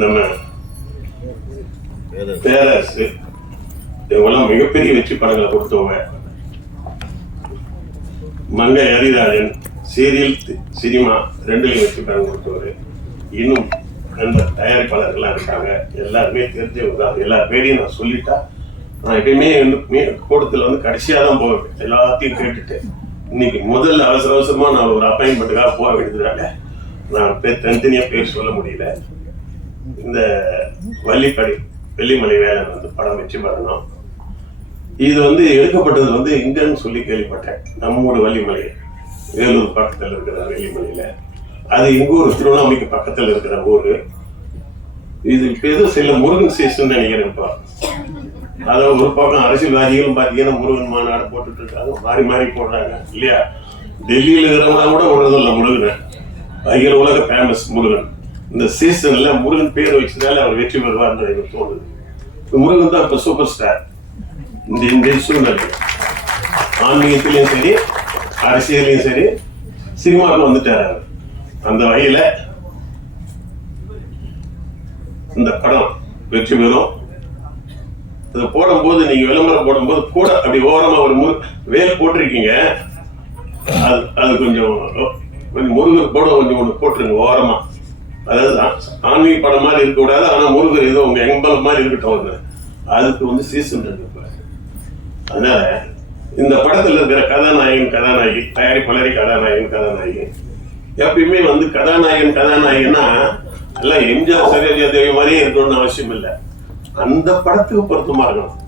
நம்ம பேரரசு இவங்கெல்லாம் மிகப்பெரிய வெற்றி படங்களை கொடுத்தவங்க. மங்கை ஹரிராஜன் சீரியல் சினிமா ரெண்டுலையும் வெற்றி படம் கொடுத்தவர். இன்னும் நண்பர் தயாரிப்பாளர்கள்லாம் இருக்காங்க, எல்லாருமே தெரிஞ்சவங்க தான். எல்லா பேரையும் நான் சொல்லிட்டா நான் எப்பயுமே கூட்டத்தில் வந்து கடைசியாக தான் போவேன். எல்லாத்தையும் கேட்டுட்டு இன்னைக்கு முதல்ல அவசர அவசரமா நான் ஒரு அப்பாயின்மெண்ட்டுக்காக போக வேண்டியதுனால நான் தனித்தனியாக பேர் சொல்ல முடியல. இந்த வள்ளிப்படி வெள்ளிமலை வேலன் வந்து படம் வெற்றி பெறணும். இது வந்து எடுக்கப்பட்டது வந்து இங்கன்னு சொல்லி கேள்விப்பட்டேன். நம்ம ஊர் வள்ளிமலை, வேலூர் பக்கத்தில் இருக்கிற வெள்ளிமலையில, அது எங்க ஊர் திருவண்ணாமலைக்கு பக்கத்தில் இருக்கிற ஊர். இது இப்போ ஏதோ சில முருகன் சீசன் நினைக்கிறேன். இப்போ அதாவது ஒரு பக்கம் அரசியல்வாதிகளும் பார்த்தீங்கன்னா முருகன் மாநாடு போட்டுட்டு இருக்காங்க, மாறி மாறி போடுறாங்க இல்லையா. டெல்லியில் இருக்கிறவங்க கூட விடுறதில்ல முருகன், அகில உலக ஃபேமஸ் முருகன். இந்த சீசன்ல முருகன் பேர் வச்சதால அவர் வெற்றி பெறுவார்னு எனக்கு தோணுது. முருகன் தான் இப்போ சூப்பர் ஸ்டார். இந்த சூழ்நிலை ஆன்மீகத்திலையும் சரி, அரசியலையும் சரி, சினிமாவுக்கு வந்துட்டாரு. அந்த வகையில இந்த படம் வெற்றி பெறும். இதை போடும்போது நீங்க விளம்பரம் போடும்போது கூட அப்படி ஓரமா ஒரு வேல் போட்டிருக்கீங்க, அது கொஞ்சம் முருகர் கூட கொஞ்சம் ஒன்று போட்டுருங்க ஓரமா. அதாவது ஆன்மீக படம் மாதிரி இருக்கக்கூடாது, ஆனா முருகர் ஏதோ உங்க எம்பலம் மாதிரி இருக்கட்டும். அதுக்கு வந்து சீசன் இருக்கு. அதனால இந்த படத்துல இருக்கிற கதாநாயகி தயாரிப்பாளரி கதாநாயகி எப்பயுமே வந்து கதாநாயகன்னா எல்லாம் எம்ஜிஆர் சரோஜா தேவி மாதிரியே இருக்கணும்னு அவசியம் இல்லை. அந்த படத்துக்கு பொருத்தமா இருக்கணும்.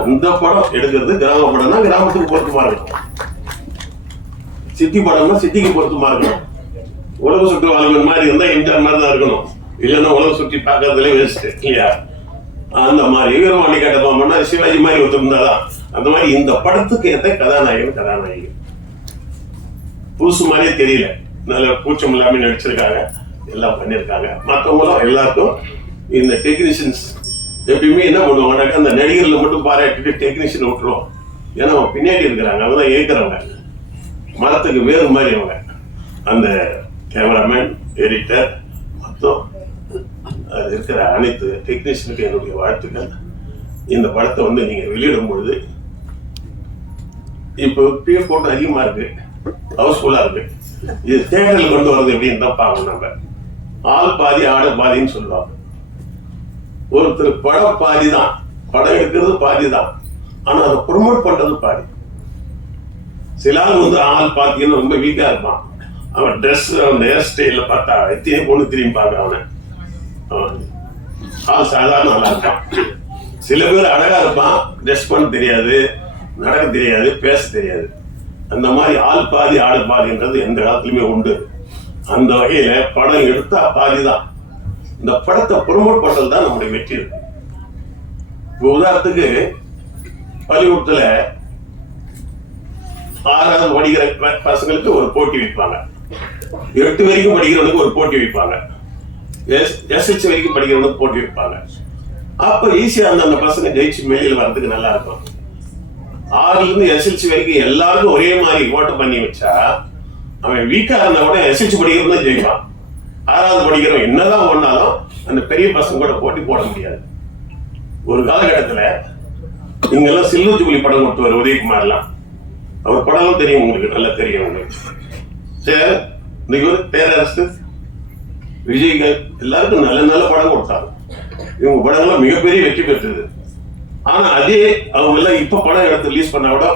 அந்த படம் எடுக்கிறது கிராம படம்னா கிராமத்துக்கு பொருத்தமா இருக்கணும். சிட்டி படம்னா சிட்டிக்கு பொருத்தமா இருக்கணும். உலக சுற்று வாழ்வன் மாதிரி இருந்தா எம்ஜிஆர் மாதிரி தான் இருக்கணும். இல்லைன்னா உலக சுற்றி பார்க்கறதுல வேஸ்ட் இல்லையா. அந்த மாதிரி வீரவாணி கட்டப்பாமன்னா சிவாஜி மாதிரி ஒருத்தருந்தாதான். அந்த மாதிரி இந்த படத்துக்கு ஏற்ற கதாநாயகி புதுசு மாதிரியே தெரியல, நல்ல பூச்சம் இல்லாம நடிச்சிருக்காங்க, எல்லாம் பண்ணிருக்காங்க. மற்றவங்களும் எல்லாருக்கும் இந்த டெக்னீஷியன்ஸ் எப்பயுமே என்ன பண்ணுவாங்கன்னாக்கா அந்த நடிகர்ல மட்டும் பாராட்டிட்டு டெக்னீஷியன் விட்டுருவோம். ஏன்னா அவங்க பின்னாடி இருக்கிறாங்க, அவங்க தான் ஏற்கிறவங்க, மரத்துக்கு வேறு மாதிரி அவங்க. அந்த கேமராமேன், எடிட்டர், மொத்தம் அது இருக்கிற அனைத்து டெக்னீஷியனுக்கு என்னுடைய வாழ்த்துக்கள். இந்த படத்தை வந்து நீங்க வெளியிடும் பொழுது இப்போ பிஎஃப் போட்டு அதிகமா இருக்கு, ஹவுஸ்ஃபுல்லா இருக்கு. இது தேட்டரில் கொண்டு வரது எப்படின்னு தான் பார்க்கணும். நம்ம ஆள் பாதி ஆடு பாதின்னு சொல்லுவாங்க. ஒருத்தர் படம் பாதி தான், படம் எடுக்கிறது பாதி தான், ஆனா அதை ப்ரொமோட் பண்றது பாதி. சில ஆள் வந்து ஆள் பாத்தீங்கன்னா ரொம்ப வீக்கா இருப்பான். அவன் ட்ரெஸ், அவன் ஹேர் ஸ்டைல பார்த்தா எத்தனை பொண்ணு திரும்பி பார்க்க. ஆள் சாதாரண நல்லா இருப்பான். சில பேர் அழகா இருப்பான், ட்ரெஸ் பண்ண தெரியாது, நடக்க தெரியாது, பேச தெரியாது. அந்த மாதிரி ஆள் பாதி ஆடு பாதின்றது எந்த காலத்துலயுமே உண்டு. அந்த வகையில படம் எடுத்தா பாதி தான். இந்த படத்தை ப்ரொமோட் பண்றது தான் நம்முடைய வெற்றி இருக்கு. உதாரணத்துக்கு பள்ளிக்கூடத்துல 6வது படிக்கிற பசங்களுக்கு ஒரு போட்டி வைப்பாங்க, 8 வரைக்கும் படிக்கிறவனுக்கு ஒரு போட்டி வைப்பாங்க, எஸ்ஹெச் வரைக்கும் படிக்கிறவனுக்கு போட்டி வைப்பாங்க. அப்ப ஈஸியா அந்த பசங்க ஜெயிச்சு மேலில் வர்றதுக்கு நல்லா இருக்கும். 6ல இருந்து எஸ்எல்சி வரைக்கும் எல்லாருக்கும் ஒரே மாதிரி ஓட்டு பண்ணி வச்சா அவன் வீக்கா இருந்தா கூட எஸ்எல்சி படிக்கிறவன் ஜெயிப்பான். 6வது படிக்கிறவன் என்னதான் ஒன்னாலும் அந்த பெரிய பசங்க கூட போட்டி போட முடியாது. ஒரு காலகட்டத்துல நீங்கெல்லாம் சில்வர் ஜூபிலி படம் கொடுத்தவர் உதயகுமார்லாம், அவர் படம் தெரியும் உங்களுக்கு, நல்லா தெரியும் உங்களுக்கு. சரி, இன்னைக்கு ஒரு பேரரசு விஜய்கள் எல்லாருக்கும் நல்ல நல்ல படம் கொடுத்தாங்க. இவங்க படங்கள்லாம் மிகப்பெரிய வெற்றி பெற்றது. ஆனா அதே அவங்க எல்லாம் இப்ப படம் எடுத்து ரிலீஸ் பண்ண விட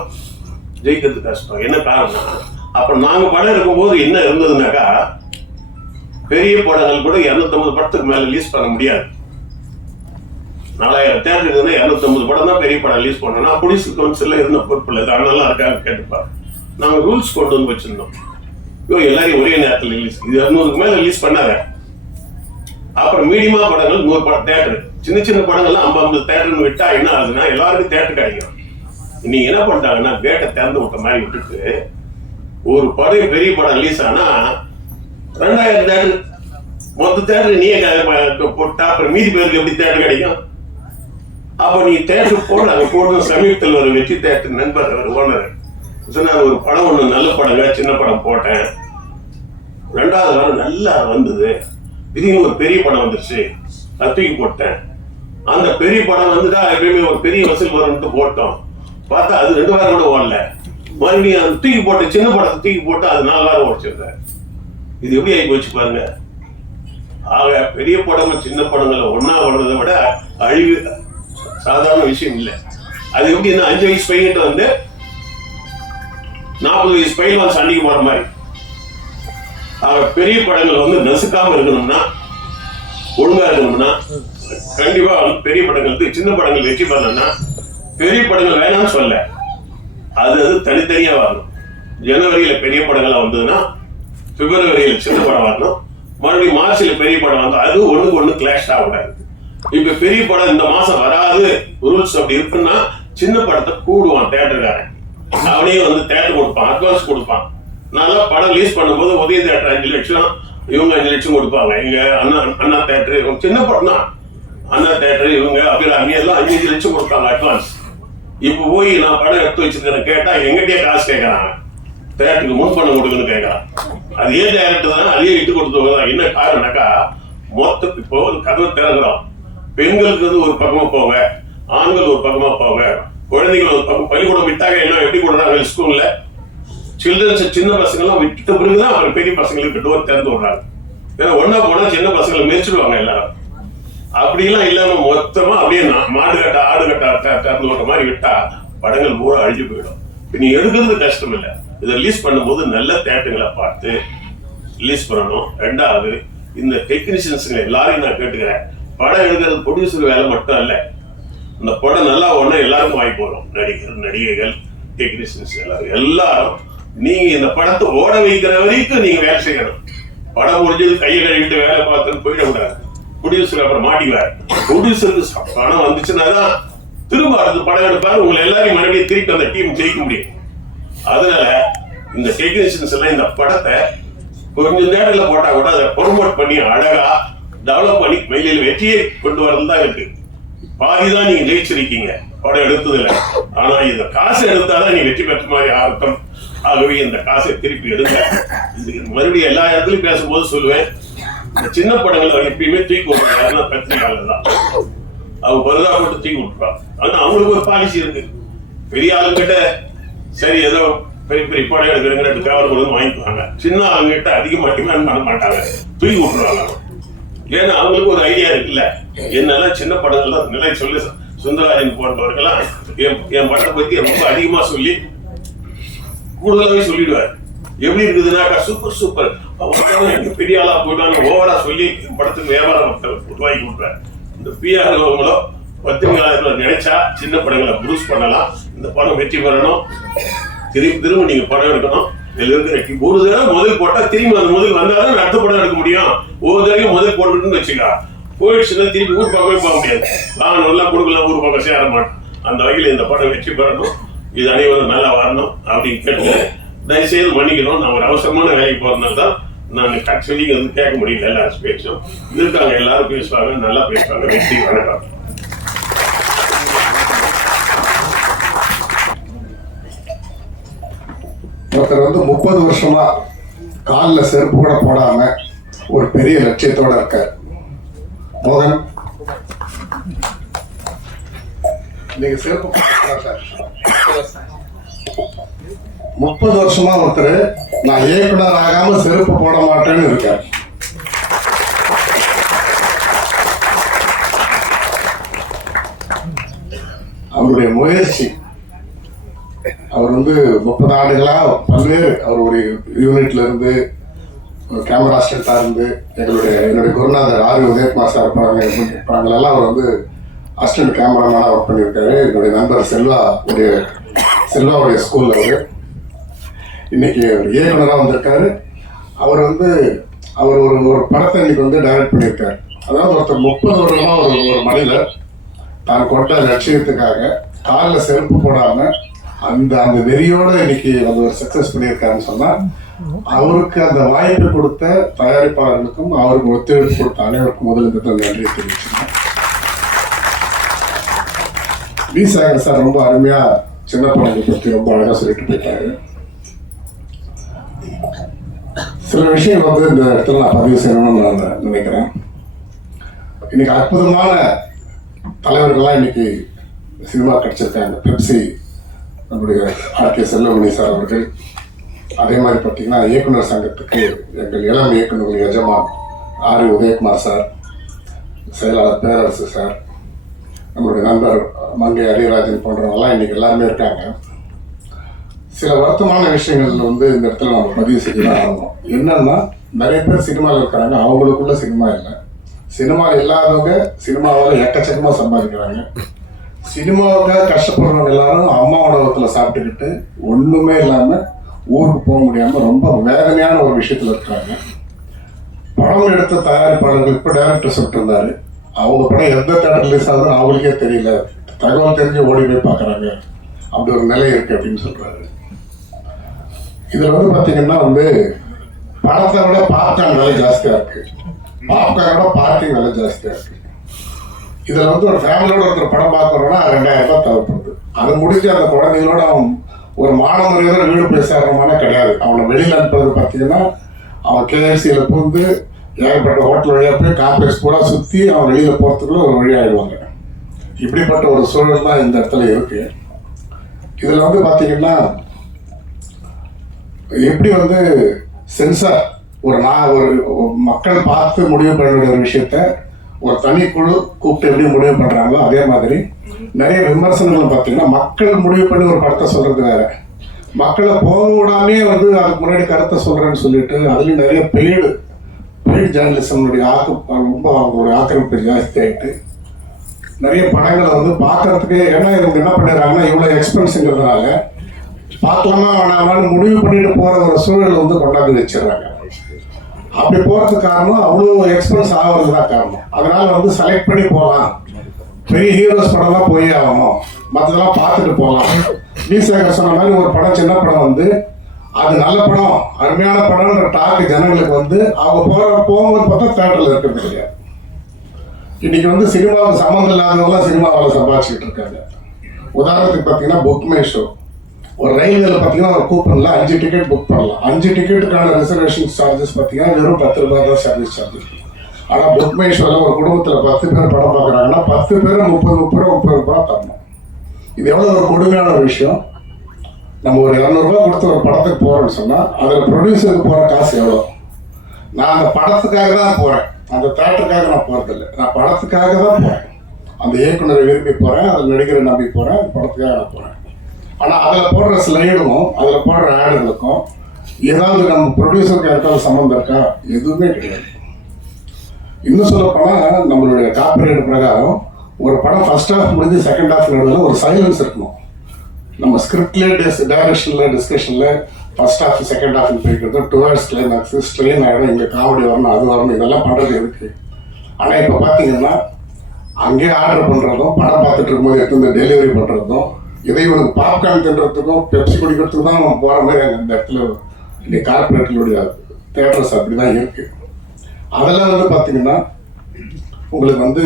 ஜெயிக்கிறது கஷ்டம். என்ன காரணம்னா, அப்ப நாங்க படம் எடுக்கும் போது என்ன இருந்ததுனாக்கா, பெரிய படங்கள் கூட 250 படத்துக்கு மேல ரிலீஸ் பண்ண முடியாது. 4000 தேட்டர் இருந்தா 250 படம் தான் பெரிய படம் ரிலீஸ் பண்ணோம்னா, போலீஸ் கவுன்சில்ல இருந்த பொறுப்புல அண்ணெல்லாம் இருக்காங்க கேட்டுப்பாரு. நாங்க ரூல்ஸ் கொண்டு வந்து வச்சிருந்தோம். எல்லாரையும் ஒரே நேரத்தில் ரிலீஸ், இது 200க்கு மேல ரிலீஸ் பண்ணாங்க. அப்புறம் மீடியமா படங்கள் 100 படம் தேட்டர், சின்ன சின்ன படங்கள்லாம் 50 தேட்டர்னு விட்டா என்ன ஆகுதுன்னா எல்லாருக்கும் தேட்டர் கிடைக்கும். நீங்க என்ன பண்ணிட்டாங்கன்னா கேட்டை திறந்து விட்ட மாதிரி விட்டுட்டு ஒரு படம் பெரிய படம் ரிலீஸ் ஆனா 2000 தேட்டர், மொத்த தேட்டர் நீயே போட்டா அப்புறம் மீதி பேருக்கு எப்படி தேட்டர் கிடைக்கும்? அப்ப நீ தேட்டர் போடுறாங்க. போடுற சமீபத்தில் ஒரு வெற்றி தேட்டர் நண்பர் ஒரு ஓனர் சொன்னார், ஒரு படம் ஒண்ணு நல்ல படங்க சின்ன படம் போட்டேன், 2வது வாரம் நல்லா வந்தது, திடீர்னு ஒரு பெரிய படம் வந்துருச்சு, அது தூக்கி போட்டேன். அந்த பெரிய படம் வந்துட்டா எப்பயுமே ஒரு பெரிய வசூல் வரும்னு போட்டோம். பார்த்தா அது 2 வாரம் கூட ஓடல. மறுபடியும் அந்த தூக்கி போட்டு சின்ன படத்தை தூக்கி போட்டு அது 4 வாரம் ஓடிச்சிருக்காரு. இது எப்படி ஆகி போச்சு பாருங்க. ஆக பெரிய படங்கள் சின்ன படங்களை ஒன்னா வர்றதை விட அழிவு சாதாரண விஷயம் இல்லை. அது எப்படின்னா 5 வயசு பையன்கிட்ட வந்து 40 வயசு பையன் வந்து சண்டைக்கு போற மாதிரி. ஆக பெரிய படங்கள் வந்து நசுக்காம இருக்கணும்னா, ஒழுங்கா இருக்கணும்னா கண்டிப்பா பெரிய படங்களுக்கு சின்ன படங்கள் வெற்றி பண்ணணும்னா, பெரிய படங்கள் வேணாம்னு சொல்ல, அது தனித்தனியா வரணும். ஜனவரியில பெரிய படங்கள்லாம் வந்ததுன்னா பிப்ரவரியில சின்ன படம் வரணும். மறுபடியும் மார்ச்ல பெரிய படம் வந்து அது ஒண்ணுக்கு ஒண்ணு கிளாஷ் ஆகக்கூடாது. இப்ப பெரிய படம் இந்த மாசம் வராது ரூல்ஸ் அப்படி இருக்குன்னா சின்ன படத்தை கூடுவான் தியேட்டருக்காரன். அவனே வந்து தியேட்டர் கொடுப்பான், அட்வான்ஸ் கொடுப்பான். நல்லா படம் ரிலீஸ் பண்ணும்போது உதய தியேட்டர் 5 லட்சம், இவங்க 5 லட்சம் கொடுப்பாங்க. இங்க அண்ணா தியேட்டர் சின்ன படம் தான், அண்ணா தியேட்டர் இவங்க அபிராமி எல்லாம் 5 லட்சம் கொடுப்பாங்க அட்வான்ஸ். இப்ப போய் நான் படம் எடுத்து வச்சிருக்கேன் கேட்டா எங்கிட்டே காசு கேட்கறாங்க, தியேட்டருக்கு முன் பணம் கொடுக்கணும்னு கேட்கறான். அதே டேரக்டர் தான் அதே இட்டு கொடுத்தவங்க. என்ன காரணம்னாக்கா மொத்த இப்போ ஒரு கதவை திறக்கிறோம், பெண்களுக்கு வந்து ஒரு பக்கமா போங்க, ஆண்கள் ஒரு பக்கமா போங்க, குழந்தைகள் ஒரு பக்கம். பள்ளிக்கூடம் விட்டாங்க என்ன எப்படி கொடுறாங்க ஸ்கூல்ல, சில்ட்ரன்ஸ் சின்ன பசங்க எல்லாம் விட்ட பிறகுதான் அப்புறம் பெரிய பசங்களுக்கு டோர் திறந்து விடுறாங்க. ஏன்னா ஒன்னா போனா சின்ன பசங்களை மெரிச்சிடுவாங்க எல்லாரும். அப்படிலாம் இல்லாம மொத்தமா அப்படியே மாடு கட்டா ஆடு கட்டா திறந்து விடுற மாதிரி விட்டா படங்கள் பூரா அழிஞ்சு போயிடும். நீ எடுக்கிறது கஷ்டம் இல்லை, இதை ரிலீஸ் பண்ணும்போது நல்ல தேட்டர்களை பார்த்து ரிலீஸ் பண்ணணும். 2வது இந்த டெக்னீஷியன்ஸுங்க எல்லாரையும் நான் கேட்டுக்கிறேன், படம் எடுக்கிறது ப்ரொடியூசர் வேலை மட்டும் இல்ல, இந்த படம் நல்லா ஒண்ணா எல்லாருக்கும் வாய்ப்பு வரும். நடிகர் நடிகைகள் டெக்னீஷியன்ஸ் எல்லாரும் நீங்க இந்த படத்தை ஓட வைக்கிற வரைக்கும் நீங்க வேலை செய்யணும். படம் முடிஞ்சது கையை கழுவிட்டு வேலை பார்த்துன்னு போயிடக்கூடாது. ப்ரொடியூசர் அப்புறம் மாட்டிக்குவார். ப்ரொடியூசருக்கு பணம் வந்துச்சுன்னா தான் திரும்ப அடுத்து படம் எடுப்பாரு, உங்களை எல்லாரையும் மறுபடியும் திருப்பி அந்த டீம் ஜெயிக்க முடியும். அதனால இந்த டெக்னீஷியன்ஸ் எல்லாம் இந்த படத்தை கொஞ்சம் நேரத்துல போட்டா கூட அதை ப்ரொமோட் பண்ணி அழகா டெவலப் பண்ணி வெளியில வெற்றியை கொண்டு வரதுதான் இருக்கு. பாதிதான் நீங்க ஜெயிச்சிருக்கீங்க படம் எடுத்ததுல. ஆனா இந்த காசு எடுத்தாதான் நீ வெற்றி பெற்ற மாதிரி அர்த்தம். ஆகவே இந்த காசை திருப்பி எடுங்க. இது மறுபடியும் எல்லா இடத்துலயும் பேசும்போது சொல்லுவேன், இந்த சின்ன படங்கள் எப்பயுமே தூக்கி விடுறாங்க. பத்திரிகையாளர் தான் அவங்க பருதா போட்டு தூக்கி விட்டுறாங்க. ஆனா அவங்களுக்கு ஒரு பாலிசி இருக்கு. பெரிய ஆளுங்கிட்ட சரி ஏதோ பெரிய பெரிய படம் எடுக்கிறவங்க கவர் கொடுத்து வாங்கிக்குவாங்க. சின்ன ஆளுங்கிட்ட அதிகமாக டிமாண்ட் பண்ண மாட்டாங்க, தூக்கி விட்டுருவாங்க. ஏன்னா அவங்களுக்கு ஒரு ஐடியா இருக்குல்ல, என்னெல்லாம் சின்ன படங்கள்லாம் நிலை சொல்லி சுந்தரராஜன் போன்றவர்கள்லாம் என் படத்தை பத்தி ரொம்ப அதிகமா சொல்லி கூடுதலாவே சொல்லிடுவார். எப்படி இருக்குதுன்னாக்கா சூப்பர் சூப்பர், அவங்க பெரிய ஆளா போயிட்டாங்க ஓவரா சொல்லி படத்துக்கு வியாபாரம் உருவாக்கி விட்டுறாரு. இந்த பிஆர்ஓங்களோ பத்திரிகையாளர்கள் நினைச்சா சின்ன படங்களை ப்ரூஸ் பண்ணலாம். இந்த படம் வெற்றி பெறணும், திரும்ப நீங்க படம் எடுக்கணும். ஒரு தடவை முதல் போட்டா திரும்பி அந்த முதல் வந்தாதான் அடுத்த படம் எடுக்க முடியும். ஒரு தடவை முதல் போட்டுன்னு வச்சுக்கா போயிடுச்சுன்னா திருப்பி ஊர் பக்கமே போக முடியாது. நான் நல்லா கொடுக்கலாம், ஊர் பக்கம் சேர மாட்டேன். அந்த வகையில் இந்த படம் வெற்றி பெறணும், இது அனைவரும் நல்லா வரணும் அப்படின்னு கேட்டு தயவுசெய்து மன்னிக்கணும். நான் ஒரு அவசரமான வேலைக்கு போறதுனால தான் நான் சொல்லி வந்து கேட்க முடியல. எல்லாரும் பேசும் இருக்காங்க, எல்லாரும் பேசுவாங்க, நல்லா பேசுவாங்க. வெற்றி வணக்கம். ஒருத்தர் வந்து 30 வருஷமா காலில் செருப்பு கூட போடாம ஒரு பெரிய லட்சியத்தோட இருக்கார். மோகன், நீங்க செருப்பு சார் 30 வருஷமா ஒருத்தர் நான் இயக்குனர் ஆகாம செருப்பு போட மாட்டேன்னு இருக்கார். அவருடைய முயற்சி, அவர் வந்து 30 ஆண்டுகளா பல்வேறு அவர் ஒரு யூனிட்ல இருந்து கேமரா அசிஸ்டண்டா இருந்து என்னுடைய குருநாதர் ஆர் உதயகுமார் சார் படங்களெல்லாம் அவர் வந்து அசிஸ்டன்ட் கேமராமேனாக ஒர்க் பண்ணியிருக்காரு. என்னுடைய நண்பர் செல்வாவுடைய ஸ்கூல்ல அவர் இன்னைக்கு இயக்குனராக வந்திருக்காரு. அவர் வந்து ஒரு படத்தை இன்னைக்கு வந்து டைரக்ட் பண்ணியிருக்காரு. அதாவது ஒருத்தர் 30 வருடமா ஒரு மனிதர் தான் கொண்ட லட்சியத்துக்காக காலில் செருப்பு போடாம அந்த வெறியோட இன்னைக்கு அது ஒரு சக்சஸ் பண்ணியிருக்காருன்னு சொன்னா அவருக்கு அந்த வாய்ப்பு கொடுத்த தயாரிப்பாளர்களுக்கும் அவருக்கு ஒத்துழைப்பு கொடுத்த அனைவருக்கும் முதலில் நன்றி தெரிவிச்சுக்கிறேன். வி சாகர் சார் ரொம்ப அருமையா சின்ன படங்களை பற்றி ரொம்ப அழகா சொல்லிட்டு போயிட்டாரு. சில சில விஷயங்கள் வந்து இந்த இடத்துல நான் பதிவு செய்யணும்னு நான் நினைக்கிறேன். இன்னைக்கு அற்புதமான தலைவர்கள்லாம் இன்னைக்கு சினிமா கிடைச்சிருக்காங்க. பெப்சி நம்முடைய ஆர்கே செல்வமணி சார் அவர்கள், அதே மாதிரி பார்த்தீங்கன்னா இயக்குனர் சங்கத்துக்கு எங்கள் இளம் இயக்குநர்கள் எஜமான் ஆர் உதயகுமார் சார், செயலாளர் பேரரசு சார், நம்மளுடைய நண்பர் மங்கை அரியராஜன் போன்றவங்கலாம் இன்னைக்கு எல்லாருமே இருக்காங்க. சில வருத்தமான விஷயங்கள் வந்து இந்த இடத்துல நம்ம பதிவு செய்யலாம் ஆகணும். என்னன்னா, நிறைய பேர் சினிமாவில் இருக்கிறாங்க, அவங்களுக்குள்ள சினிமா இல்லை. சினிமா இல்லாதவங்க சினிமாவில் எக்கச்சக்கமாக சம்பாதிக்கிறாங்க. சினிமாவுக்காக கஷ்டப்படுறவங்க எல்லாரும் அம்மா உணவகத்தில் சாப்பிட்டுக்கிட்டு ஒன்றுமே இல்லாமல் ஊருக்கு போக முடியாமல் ரொம்ப வேதனையான ஒரு விஷயத்தில் இருக்கிறாங்க. படம் எடுத்த தயாரிப்பாளர்கள் இப்போ டைரக்டர் சொல்லிட்டு இருந்தாரு, அவங்க படம் எந்த தேட்டர் ரிலீஸ் ஆகுதுன்னு அவங்களுக்கே தெரியல, தகவல் தெரிஞ்சு ஓடி போய் பார்க்குறாங்க, அப்படி ஒரு நிலை இருக்கு அப்படின்னு சொல்றாரு. இதுல வந்து பாத்தீங்கன்னா வந்து படத்தை விட பாப்கார்ன் விலை ஜாஸ்தியா இருக்கு, பாப்கார்னோட பார்க்கிங் விலை ஜாஸ்தியா இருக்கு. இதுல வந்து ஒரு ஃபேமிலியோட ஒருத்தர் படம் பார்க்கறோம்னா 2000 ரூபாய் தேவைப்படுது. அது முடிஞ்சு அந்த குழந்தைங்களோட அவன் ஒரு மாணவரையோட வீடு போய் சேர்றமான கிடையாது. அவனை வெளியில அனுப்புறது பார்த்தீங்கன்னா அவன் கேஎஃப்சியில பூந்து ஏகப்பட்ட ஹோட்டல் வழியா போய் காம்ப்ளெக்ஸ் கூட சுற்றி அவன் வெளியில போறதுக்குள்ள ஒரு வழி ஆயிடுவாங்க. இப்படிப்பட்ட ஒரு சூழல் தான் இந்த இடத்துல இருக்கு. இதுல வந்து பாத்தீங்கன்னா எப்படி வந்து சென்சார் ஒரு மக்கள் பார்த்து முடிவு பண்ண வேண்டிய ஒரு விஷயத்த ஒரு தனி குழு கூப்பிட்டு எப்படி முடிவு பண்றாங்களோ அதே மாதிரி நிறைய விமர்சனங்கள் பார்த்தீங்கன்னா மக்கள் முடிவு பண்ணி ஒரு படத்தை சொல்றது வேற, மக்களை போக விடாமே வந்து அதுக்கு முன்னாடி கருத்தை சொல்றேன்னு சொல்லிட்டு அதுலயும் நிறைய பெய்டு ஜேர்னலிசம்னுடைய ரொம்ப அவங்களுடைய ஆக்கிரமிப்பு ஜாஸ்தி ஆயிட்டு நிறைய படங்களை வந்து பார்க்கறதுக்கு, ஏன்னா இவங்க என்ன பண்ணிடுறாங்கன்னா இவ்வளோ எக்ஸ்பென்ஸுங்கிறதுனால பார்க்கலாமா வேணாமான்னு முடிவு பண்ணிட்டு போற ஒரு சூழல் வந்து கொண்டாந்து வச்சிடறாங்க. அப்படி போறதுக்கு காரணம் அவ்வளோ எக்ஸ்பென்ஸ் ஆகிறது தான் காரணம். அதனால வந்து செலக்ட் பண்ணி போகலாம், பெரிய ஹீரோஸ் படம்லாம் போய் ஆகணும், மற்றதெல்லாம் பார்த்துட்டு போகலாம். வீசேகர் சொன்ன மாதிரி ஒரு படம் சின்ன படம் வந்து அது நல்ல படம் அருமையான படம்ன்ற டாக்கு ஜனங்களுக்கு வந்து அவங்க போகும்போது பார்த்தா தேட்டரில் இருக்கிறது கிடையாது. இன்னைக்கு வந்து சினிமாவுக்கு சம்மந்தம் இல்லாதவங்களாம் சினிமாவில் சம்பாதிச்சுட்டு இருக்காங்க. உதாரணத்துக்கு பார்த்தீங்கன்னா புக் மை ஷோ, ஒரு ரயில்வேல பார்த்தீங்கன்னா ஒரு கூப்பனில் 5 டிக்கெட் புக் பண்ணலாம். 5 டிக்கெட்டுக்கான ரிசர்வேஷன் சார்ஜஸ் பார்த்தீங்கன்னா வெறும் 10 ரூபாய் தான் சர்வீஸ் சார்ஜஸ். ஆனால் புக் மை ஷோவில் ஒரு குடும்பத்தில் 10 பேர் படம் பார்க்குறாங்கன்னா 10 பேர் 30 ரூபா தரணும். இது எவ்வளோ ஒரு கொடுமையான ஒரு விஷயம். நம்ம ஒரு 200 ரூபா கொடுத்து ஒரு படத்துக்கு போகிறோம்னு சொன்னால் அதில் ப்ரொடியூசருக்கு போகிற காசு எவ்வளோ? நான் அந்த படத்துக்காக தான் போகிறேன், அந்த தேட்டருக்காக நான் போகிறதில்லை, நான் படத்துக்காக தான் போகிறேன். அந்த இயக்குனரை விரும்பி போகிறேன், அதில் நடிகரை நம்பி போகிறேன், அந்த படத்துக்காக நான் போகிறேன். ஆனால் அதில் போடுற ஸ்லைடுக்கும் அதில் போடுற ஆடுகளுக்கும் ஏதாவது நம்ம ப்ரொடியூசருக்கு யாருக்காவது சம்மந்தம் இருக்கா? எதுவுமே கிடையாது. இன்னும் சொல்ல போனால் நம்மளுடைய காப்பிரைட் பிரகாரம் ஒரு படம் ஃபர்ஸ்ட் ஹாஃப் முடிஞ்சு செகண்ட் ஹாஃப் நடுவில் ஒரு சைலன்ஸ் இருக்கணும். நம்ம ஸ்கிரிப்ட்லேயே டைரக்ஷனில் டிஸ்கஷனில் ஃபர்ஸ்ட் ஹாஃப் செகண்ட் ஹாஃப்னு போய்க்கிறது, டுவர்ட்ஸ் கிளைமேக்ஸ் ஸ்ட்ரெயின் ஆகிடும், இங்கே காமெடி வரணும் அது வரணும், இதெல்லாம் பண்ணுறது இருக்கு. ஆனால் இப்போ பார்த்தீங்கன்னா அங்கேயே ஆர்டர் பண்ணுறதும் படம் பார்த்துட்டு இருக்கும்போது எடுத்து இந்த டெலிவரி பண்ணுறதும் இதை ஒரு பாப்கார்ன் தின்றதுக்கும் பெப்சி குடிக்கிறதுக்கும் தான் நம்ம போகிற மாதிரி அந்த இடத்துல இன்னைக்கு கார்பரேட்டுடைய தேட்டர்ஸ் அப்படி தான் இருக்கு. அதெல்லாம் வந்து பார்த்தீங்கன்னா உங்களுக்கு வந்து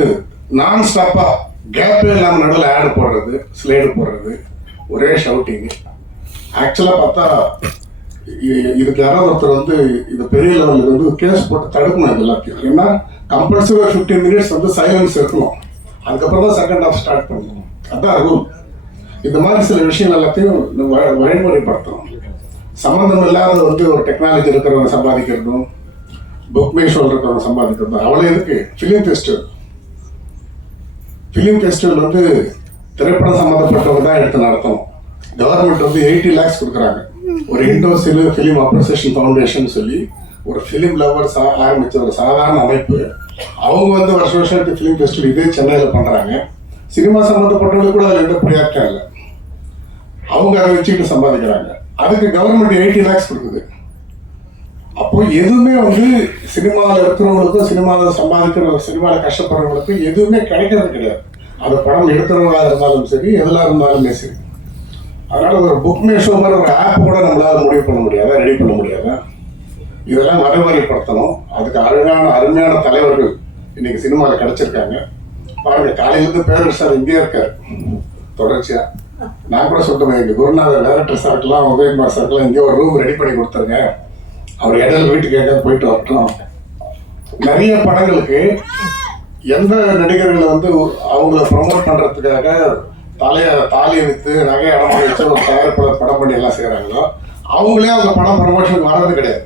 நான் ஸ்டாப்பாக கேப்பே இல்லாமல் நடுவில் ஆடு போடுறது, ஸ்லைடு போடுறது, ஒரே ஷவுட்டிங்கு. ஆக்சுவலாக பார்த்தா இதுக்கு யாராவது ஒருத்தர் வந்து இது பெரிய லெவலில் வந்து கேஸ் போட்டு தடுக்கணும் இது எல்லாத்தையும். ஏன்னா கம்பல்சரி 15 மினிட்ஸ் வந்து சைலன்ஸ் இருக்கணும், அதுக்கப்புறம் தான் செகண்ட் ஹாஃப் ஸ்டார்ட் பண்ணணும், அதுதான் ரூல். இந்த மாதிரி சில விஷயங்கள் எல்லாத்தையும் வழிமுறைப்படுத்தணும். சம்மந்தம் இல்லாத வந்து ஒரு டெக்னாலஜி இருக்கிறவங்க சம்பாதிக்கிறதும் புக் மை ஷோல் இருக்கிறவங்க சம்பாதிக்கிறதும் அவ்வளோ இருக்கு. ஃபிலிம் ஃபெஸ்டிவல் வந்து திரைப்படம் சம்மந்தப்பட்டவங்க தான் எடுத்து நடத்தணும். கவர்மெண்ட் வந்து 80 lakhs கொடுக்குறாங்க. ஒரு இண்டோ ஃபிலிம் அப்ரிசியேஷன் ஃபவுண்டேஷன் சொல்லி ஒரு ஃபிலிம் லவர்ஸ் ஆரம்பித்த ஒரு சாதாரண அமைப்பு. அவங்க வந்து வருஷம் ஃபிலிம் ஃபெஸ்டிவல் இதே சென்னையில் பண்ணுறாங்க. சினிமா சம்மந்தப்பட்டவங்களுக்கு கூட அதில் எந்த ப்ரியாரிட்டியும் இல்லை, அவங்க அதை வச்சுக்கிட்டு சம்பாதிக்கிறாங்க. அதுக்கு கவர்மெண்ட் 80 lakhs கொடுக்குது. அப்போ எதுவுமே வந்து சினிமாவில் இருக்கிறவங்களுக்கும் சினிமாவில் சினிமாவில் கஷ்டப்படுறவங்களுக்கும் எதுவுமே கிடைக்கிறது கிடையாது. அது படம் எடுக்கிறவங்களாக இருந்தாலும் சரி, எதில் இருந்தாலுமே சரி. அதனால ஒரு புக் மை ஷோ மாதிரி ஒரு ஆப் கூட நம்மளால முடிவு பண்ண முடியாதா, ரெடி பண்ண முடியாதா? இதெல்லாம் வரைமுறைப்படுத்தணும். அதுக்கு அருமையான தலைவர்கள் இன்னைக்கு சினிமாவில் கிடைச்சிருக்காங்க. பாருங்க, காலையிலேருந்து பேரரசு சார் இங்கே இருக்காரு தொடர்ச்சியா. நான் கூட சொல்லுவேன், எங்கள் குருநாதர் டைரக்டர் சாருக்கெல்லாம் உதயகுமார் சாருக்கெல்லாம் இங்கே ஒரு ரூம் ரெடி பண்ணி கொடுத்துருங்க, அவர் இடையில வீட்டுக்கு எங்கேயாவது போயிட்டு வரட்டும். நிறைய படங்களுக்கு எந்த நடிகர்களை வந்து அவங்கள ப்ரொமோட் பண்றதுக்காக தாலியை வித்து நகை அடமான வச்சு ஒரு தயாரிப்பாளர் படம் பண்ணி எல்லாம் செய்யறாங்களோ அவங்களே அவங்க படம் ப்ரமோஷனுக்கு வர்றது கிடையாது,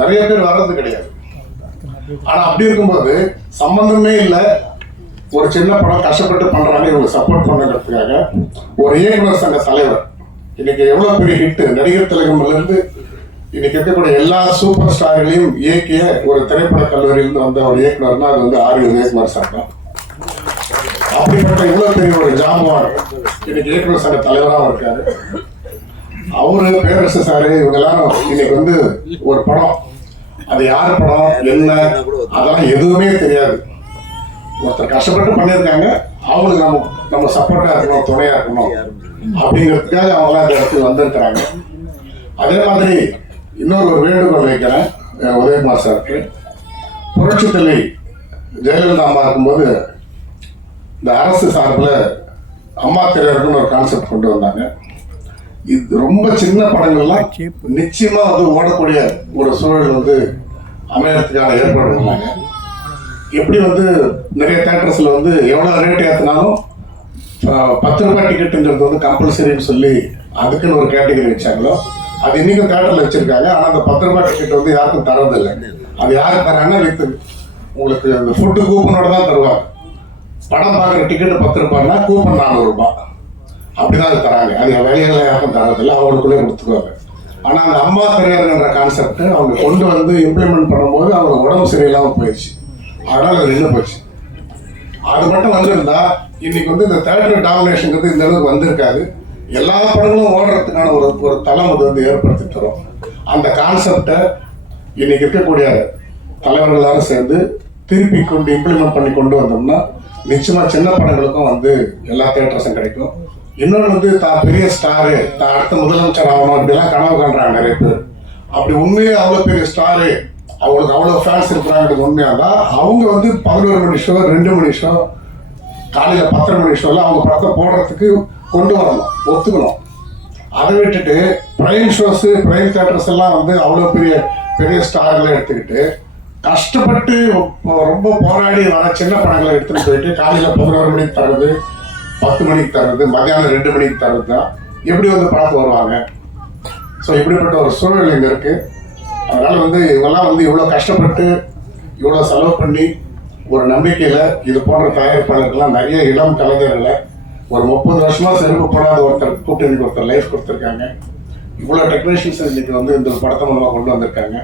நிறைய பேர் வர்றது கிடையாது. ஆனா அப்படி இருக்கும்போது சம்பந்தமே இல்லை, ஒரு சின்ன படம் கஷ்டப்பட்டு பண்றாங்க, இவங்க சப்போர்ட் பண்ணுறதுக்காக ஒரு இயக்குனர் சங்க தலைவர் இன்னைக்கு எவ்வளவு பெரிய ஹிட், நடிகர் திலகம்ல இருந்து இன்னைக்கு இருக்கக்கூடிய எல்லா சூப்பர் ஸ்டார்களையும் இயக்கிய ஒரு திரைப்பட கல்லூரியிலிருந்து வந்த ஒரு இயக்குனர்னா அது வந்து ஆர் உதயகுமார் சார் தான். அப்படிப்பட்ட இவ்வளவு பெரிய ஒரு ஜாம்பவான் இன்னைக்கு இயக்குனர் சங்க தலைவராகவும் இருக்காரு. அவரு, பேரரசு சாரு, இவங்க எல்லாரும் இன்னைக்கு வந்து ஒரு படம், அது யார் படம் என்ன அதெல்லாம் எதுவுமே தெரியாது. ஒருத்தர் கஷ்டப்பட்டு பண்ணியிருக்காங்க, அவங்களுக்கு நம்ம சப்போர்ட்டா இருக்கணும், துணையா இருக்கணும் அப்படிங்கிறதுக்காக அவங்களாம் இந்த இடத்துக்கு வந்திருக்கிறாங்க. அதே மாதிரி இன்னொரு ஒரு வேண்டுகோள் வைக்கிறேன் உதயகுமார் சாருக்கு. புரட்சி தலைவி ஜெயலலிதா அம்மா இருக்கும்போது இந்த அரசு சார்பில் அம்மா திரையரங்குன்னு ஒரு கான்செப்ட் கொண்டு வந்தாங்க. இது ரொம்ப சின்ன படங்கள்லாம் நிச்சயமா வந்து ஓடக்கூடிய ஒரு சூழல் வந்து அமையறதுக்கான ஏற்பாடு பண்ணாங்க. எப்படி வந்து நிறைய தேட்டர்ஸ்ல வந்து எவ்வளவு ரேட் ஏற்றினாலும் 10 ரூபாய் டிக்கெட்டுங்கிறது வந்து கம்பல்சரின்னு சொல்லி அதுக்குன்னு ஒரு கேட்டகரி வச்சாங்களோ அது இன்னைக்கும் தேட்டர்ல வச்சிருக்காங்க. ஆனா அந்த 10 ரூபாய் டிக்கெட் வந்து யாருக்கும் தரதில்லை. அது யாருக்கு தராங்கன்னா வித்து உங்களுக்கு அந்த ஃபுட்டு கூப்பனோட தான் தருவாங்க. படம் பார்க்குற டிக்கெட்டு 10 ரூபாய்னா கூப்பன் 400 ரூபாய் அப்படிதான் அது தராங்க. அது வேலையில யாருக்கும் தரதில்லை, அவங்களுக்குள்ளே கொடுத்துக்குவாங்க. ஆனா அந்த அம்மா திரையரங்குன்ற கான்செப்ட் அவங்க கொண்டு வந்து இம்ப்ளிமெண்ட் பண்ணும்போது அவங்க உடம்பு சரியில்லாமல் போயிடுச்சு, அதனால அது நின்று போச்சு. அது மட்டும் வந்திருந்தா இன்னைக்கு வந்து இந்த தேட்டர் டாமினேஷன்ங்கிறது இந்த அளவுக்கு வந்திருக்காது. எல்லா படங்களும் ஓடுறதுக்கான ஒரு தளம் அது வந்து ஏற்படுத்தி தரும். அந்த கான்செப்டை இன்னைக்கு இருக்கக்கூடிய தலைவர்களாக சேர்ந்து திருப்பி கொண்டு இம்ப்ளிமெண்ட் பண்ணி கொண்டு வந்தோம்னா நிச்சயமா சின்ன படங்களுக்கும் வந்து எல்லா தியேட்டர்ஸும் கிடைக்கும். இன்னொன்று வந்து தான் பெரிய ஸ்டாரு, தான் அடுத்த முதலமைச்சர் ஆகணும் அப்படிலாம் கனவு காண்றாங்க நிறைய பேர். அப்படி உண்மையே அவ்வளோ பெரிய ஸ்டாரு, அவங்களுக்கு அவ்வளோ ஃபேன்ஸ் இருக்கிறாங்கிறது உண்மையாக தான் அவங்க வந்து 11 மணி ஷோ, 2 மணி ஷோ, காலையில் 10 மணி ஷோவில் அவங்க படத்தை போடுறதுக்கு கொண்டு வரணும், ஒத்துக்கணும். அதை விட்டுட்டு பிரைம் ஷோஸு, பிரைம் தியேட்டர்ஸ் எல்லாம் வந்து அவ்வளோ பெரிய பெரிய ஸ்டார்களை எடுத்துக்கிட்டு கஷ்டப்பட்டு ரொம்ப போராடி வர சின்ன படங்களை எடுத்துகிட்டு போயிட்டு காலையில் 11 மணிக்கு தர்றது, 10 மணிக்கு தர்றது, மத்தியானம் 2 மணிக்கு தர்றது தான் எப்படி வந்து படத்து வருவாங்க. ஸோ இப்படிப்பட்ட ஒரு சூழல் இங்கே இருக்குது. அதனால் வந்து இவங்கெல்லாம் வந்து இவ்வளோ கஷ்டப்பட்டு இவ்வளோ செலவு பண்ணி ஒரு நம்பிக்கையில் இது போன்ற தயாரிப்பாளர்கள்லாம் நிறைய இளம் கலைஞர்களை ஒரு 30 வருஷமாக செருப்பு போடாத ஒருத்தர் கூப்பிட்டு இன்னைக்கு ஒருத்தர் லைஃப் கொடுத்துருக்காங்க. இவ்வளோ டெக்னீஷியன்ஸ் இன்னைக்கு வந்து இந்த படத்தை மூலமாக கொண்டு வந்திருக்காங்க.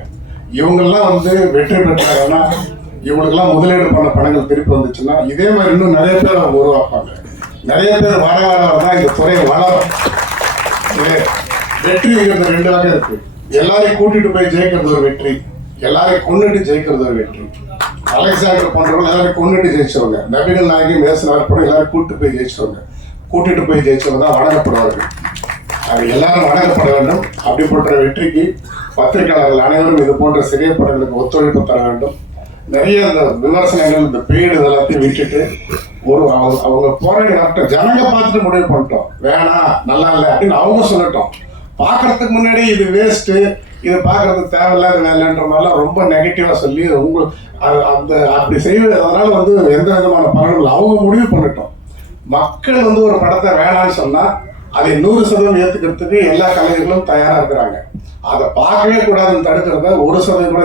இவங்கெல்லாம் வந்து வெற்றி பெற்றாங்கன்னா இவங்களுக்கெல்லாம் முதலீடு பண்ண படங்கள் திருப்பி வந்துச்சுன்னா இதே மாதிரி இன்னும் நிறைய பேர் அவங்க உருவாப்பாங்க. நிறைய பேர் வர தான் இந்த துறையை வளரும். வெற்றிங்கிறது 2 வகை இருக்கு. எல்லாரையும் கூட்டிட்டு போய் ஜெயிக்கிறது ஒரு வெற்றி, எல்லாரையும் கொண்டுட்டு ஜெயிக்கிறது ஒரு வெற்றி. அலெக்சாண்டர் போன்றவங்க எல்லாரையும் கொண்டுட்டு ஜெயிச்சவங்க, நபிகள் நாயகி மேசனார் போல எல்லாரும் கூட்டிட்டு போய் ஜெயிச்சவங்க. கூட்டிட்டு போய் ஜெயிச்சவங்க தான் வணங்கப்படுவார்கள். அது எல்லாரும் வணங்கப்பட வேண்டும். அப்படிப்பட்ட வெற்றிக்கு பத்திரிகையாளர்கள் அனைவரும் இது போன்ற சிறிய படங்களுக்கு ஒத்துழைப்பு தர வேண்டும். நிறைய அந்த விமர்சனங்கள், இந்த பெய்டு இதெல்லாத்தையும் விட்டுட்டு ஒரு அவங்க போராடி வரட்டும். ஜனங்க பார்த்துட்டு முடிவு பண்ணிட்டோம், வேணாம் நல்லா இல்லை அப்படின்னு அவங்க சொல்லட்டும். பார்க்கறதுக்கு முன்னாடி இது வேஸ்ட்டு, இது பார்க்கறதுக்கு தேவையில்லாத வேலைன்ற மாதிரிலாம் ரொம்ப நெகட்டிவாக சொல்லி அந்த அப்படி செய்வது அதனால வந்து எந்த விதமான பலன்கள் அவங்க முடிவு பண்ணிட்டோம். மக்கள் வந்து ஒரு படத்தை வேணான்னு சொன்னால் அதை 100% ஏற்றுக்கிறதுக்கு எல்லா கலைஞர்களும் தயாராக இருக்கிறாங்க. அதை பார்க்கவே கூடாதுன்னு தடுக்கிறத 1% கூட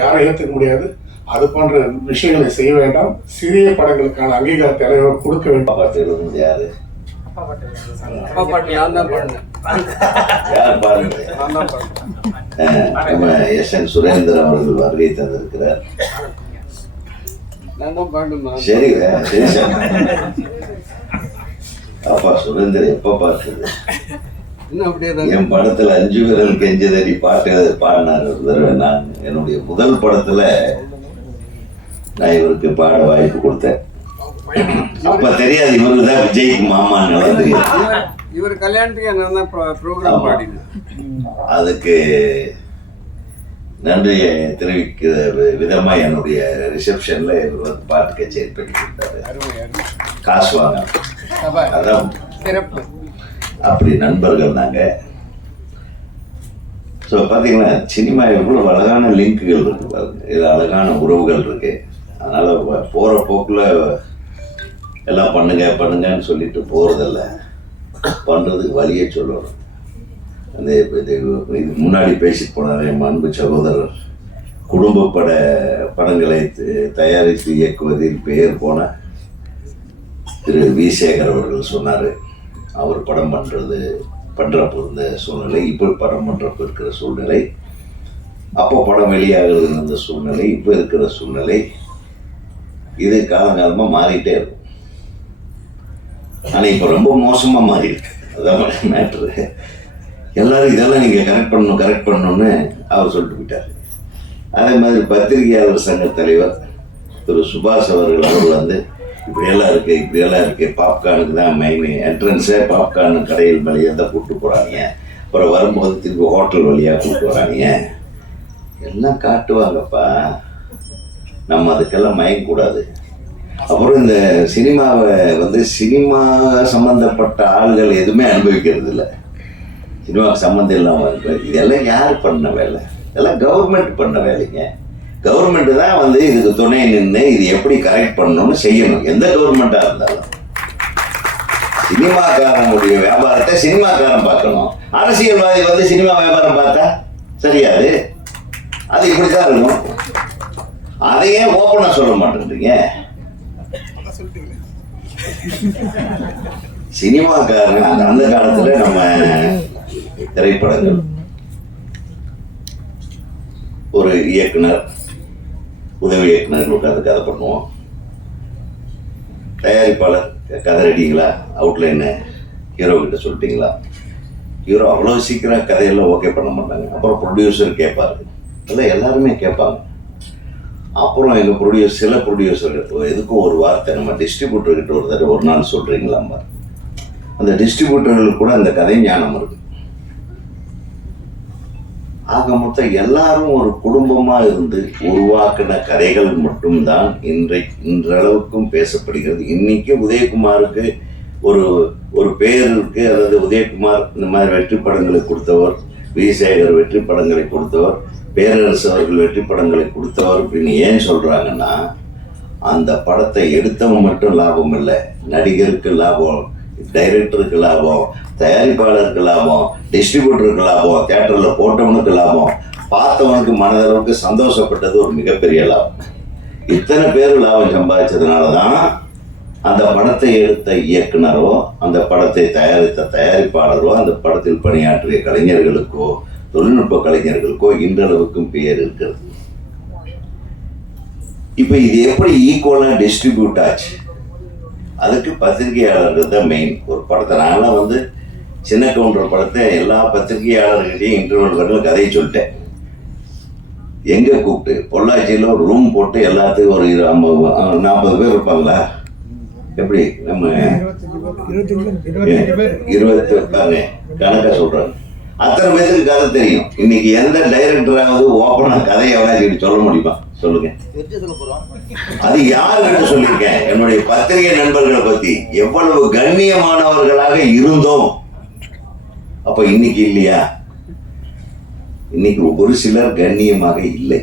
யாரும் ஏற்றுக்க முடியாது. அது போன்ற விஷயங்களை செய்ய வேண்டாம். சிறிய படங்களுக்கான அங்கீகாரத்தை அனைவரும் கொடுக்க வேண்டும். யாரு நம்ம எஸ்.என். சுரேந்திரன் அவர்கள் வருகை தந்திருக்கிறார். சரி அப்பா சுரேந்திரன் எப்ப பார்க்குது? என் படத்துல 5 விரல் கெஞ்சதடி பாட்டு பாடினார் ஒரு தடவை. நான் என்னுடைய முதல் படத்துல நான் இவருக்கு பாட வாய்ப்பு கொடுத்தேன். அப்ப தெரியாது இவருக்கு தான் விஜய்க்கு மாமான்னு தெரியும். இவர் கல்யாணத்துக்கு என்ன ப்ரோக்ராம் பாடினேன். அதுக்கு நன்றியை தெரிவிக்கிற விதமா என்னுடைய ரிசப்ஷன்ல இவர் வந்து பாட்டு கச்சேரி பண்ணி கொடுத்தாரு. காசு வாங்க அதான் சிறப்பு. அப்படி நண்பர்கள் நாங்க. ஸோ பார்த்தீங்கன்னா சினிமா எவ்வளோ அழகான லிங்க்குகள் இருக்குது பாருங்க, இதில் அழகான உறவுகள் இருக்கு. அதனால் போகிற போக்கில் எல்லாம் பண்ணுங்கன்னு சொல்லிட்டு போகிறதில்ல, பண்ணுறதுக்கு வழியே சொல்லணும். அந்த இது முன்னாடி பேசிட்டு போனார் என் அன்பு சகோதரர், குடும்ப படங்களை தயாரித்து இயக்குவதில் பெயர் போன திரு வி சேகர் அவர்கள் சொன்னார். அவர் படம் பண்ணுறப்போ இருந்த சூழ்நிலை, இப்போ படம் பண்ணுறப்போ இருக்கிற சூழ்நிலை, அப்போ படம் வெளியாகிறது இருந்த சூழ்நிலை, இப்போ இருக்கிற சூழ்நிலை, இது காலங்காலமாக மாறிட்டே இருக்கும். ஆனால் இப்போ ரொம்ப மோசமாக மாறி இருக்கு. அதான் மேட்ரு. எல்லாரும் இதெல்லாம் நீங்கள் கரெக்ட் பண்ணணும்னு அவர் சொல்லிட்டு போயிட்டார். அதே மாதிரி பத்திரிகையாளர் சங்க தலைவர் திரு சுபாஷ் அவர்கள் வந்து இப்படியெல்லாம் இருக்கு, பாப்கார்னுக்கு தான் மெயின் என்ட்ரன்ஸே, பாப்கார்னு கடையில் வழியாக தான் கூப்பிட்டு போகிறாங்க, அப்புறம் வரும்போது திருப்பி ஹோட்டல் வழியாக கூப்பிட்டு வராங்க, எல்லாம் காட்டுவாங்கப்பா, நம்ம அதுக்கெல்லாம் மயங்கக்கூடாது. அப்புறம் இந்த சினிமாவை வந்து சினிமா சம்மந்தப்பட்ட ஆள்கள் எதுவுமே அனுபவிக்கிறது இல்லை, சினிமாவுக்கு சம்மந்தம் இல்லாமல் இருக்குது. இதெல்லாம் யார் பண்ண வேலை? இதெல்லாம் கவர்மெண்ட் பண்ண வேலைங்க. கவர்மெண்ட் தான் வந்து இதுக்கு துணை நின்று இது எப்படி கரெக்ட் பண்ணணும்னு செய்யணும், எந்த கவர்மெண்ட்டாக இருந்தாலும். சினிமாக்காரனுடைய வியாபாரத்தை சினிமாக்காரன் பார்க்கணும், அரசியல்வாதி வந்து சினிமா வியாபாரம் பார்த்தா சரியாது, அது இப்படித்தான் இருக்கும். அதையே ஓப்பனாக சொல்ல மாட்டேன்றீங்க. சினிமாக்காரன் அந்த காலத்தில் நம்ம திரைப்படங்கள் ஒரு இயக்குனர், உதவி இயக்குனர் உட்காந்து கதை பண்ணுவோம், தயாரிப்பாளர் கதை ரெடிங்களா, அவுட்லைன்னு ஹீரோ கிட்ட சொல்லிட்டீங்களா, ஹீரோ அவ்வளோ சீக்கிரம் கதையெல்லாம் ஓகே பண்ண மாட்டாங்க. அப்புறம் ப்ரொடியூசர் கேட்பாரு, எல்லாம் எல்லாருமே கேட்பாங்க. அப்புறம் எங்கள் சில ப்ரொடியூசர் எதுக்கும் ஒரு வார்த்தை, நம்ம டிஸ்ட்ரிபியூட்டர்கிட்ட ஒரு தடவை ஒரு நாள் சொல்கிறீங்களாம்பா. அந்த டிஸ்ட்ரிபியூட்டர்களுக்கு கூட அந்த கதை ஞானம் இருக்கு. ஆக மொத்தம் எல்லாரும் ஒரு குடும்பமாக இருந்து உருவாக்கின கதைகள் மட்டும்தான் இன்றளவுக்கும் பேசப்படுகிறது. இன்னைக்கு உதயகுமாருக்கு ஒரு பேர் இருக்கு, அதாவது உதயகுமார் இந்த மாதிரி வெற்றி படங்களை கொடுத்தவர், வி சேகர் வெற்றி படங்களை கொடுத்தவர், பேரரசு அவர்கள் வெற்றி படங்களை கொடுத்தவர் அப்படின்னு ஏன் சொல்றாங்கன்னா, அந்த படத்தை எடுத்தவங்க மட்டும் லாபம் இல்லை, நடிகருக்கு லாபம், டைரக்டருக்கு லாபம், தயாரிப்பாளருக்கு லாபம், டிஸ்ட்ரிபியூட்டருக்கு லாபம், தியேட்டரில் போட்டவனுக்கு லாபம், பார்த்தவனுக்கு மனதளவுக்கு சந்தோஷப்பட்டது ஒரு மிகப்பெரிய லாபம். இத்தனை பேர் லாபம் சம்பாதிச்சதுனால தான் அந்த படத்தை எடுத்த இயக்குனரோ, அந்த படத்தை தயாரித்த தயாரிப்பாளரோ, அந்த படத்தில் பணியாற்றிய கலைஞர்களுக்கோ, தொழில்நுட்ப கலைஞர்களுக்கோ இன்றளவுக்கும் பெயர் இருக்கிறது. இப்போ இது எப்படி ஈக்குவலாக டிஸ்ட்ரிபியூட் ஆச்சு? அதுக்கு பத்திரிகையாளர்கள் தான் மெயின். ஒரு படத்தை நான்லாம் வந்து சின்ன கவுண்டர் படத்தை எல்லா பத்திரிகையாளர்கிட்டையும் இன்டர்வல் வரல கதையை சொல்லிட்டேன். எங்கே கூப்பிட்டு பொள்ளாச்சியில் ஒரு ரூம் போட்டு எல்லாத்துக்கும் ஒரு 40 பேர் இருப்பாங்களா? எப்படி நம்ம 20 பாருங்க கணக்காக சொல்கிறாங்க. அத்தனை பேருக்கு கதை தெரியும். இன்னைக்கு எந்த டைரக்டராவது ஓப்பனாக கதையை எவ்வளோ சொல்ல முடியுமா? சொல்லுங்க. அது யாருக்கிட்ட சொல்லியிருக்கேன்? என்னுடைய பத்திரிகை நண்பர்களை பத்தி எவ்வளவு கண்ணியமானவர்களாக இருந்தோம். அப்ப இன்னைக்கு இல்லையா? இன்னைக்கு ஒரு சிலர் கண்ணியமாக இல்லை.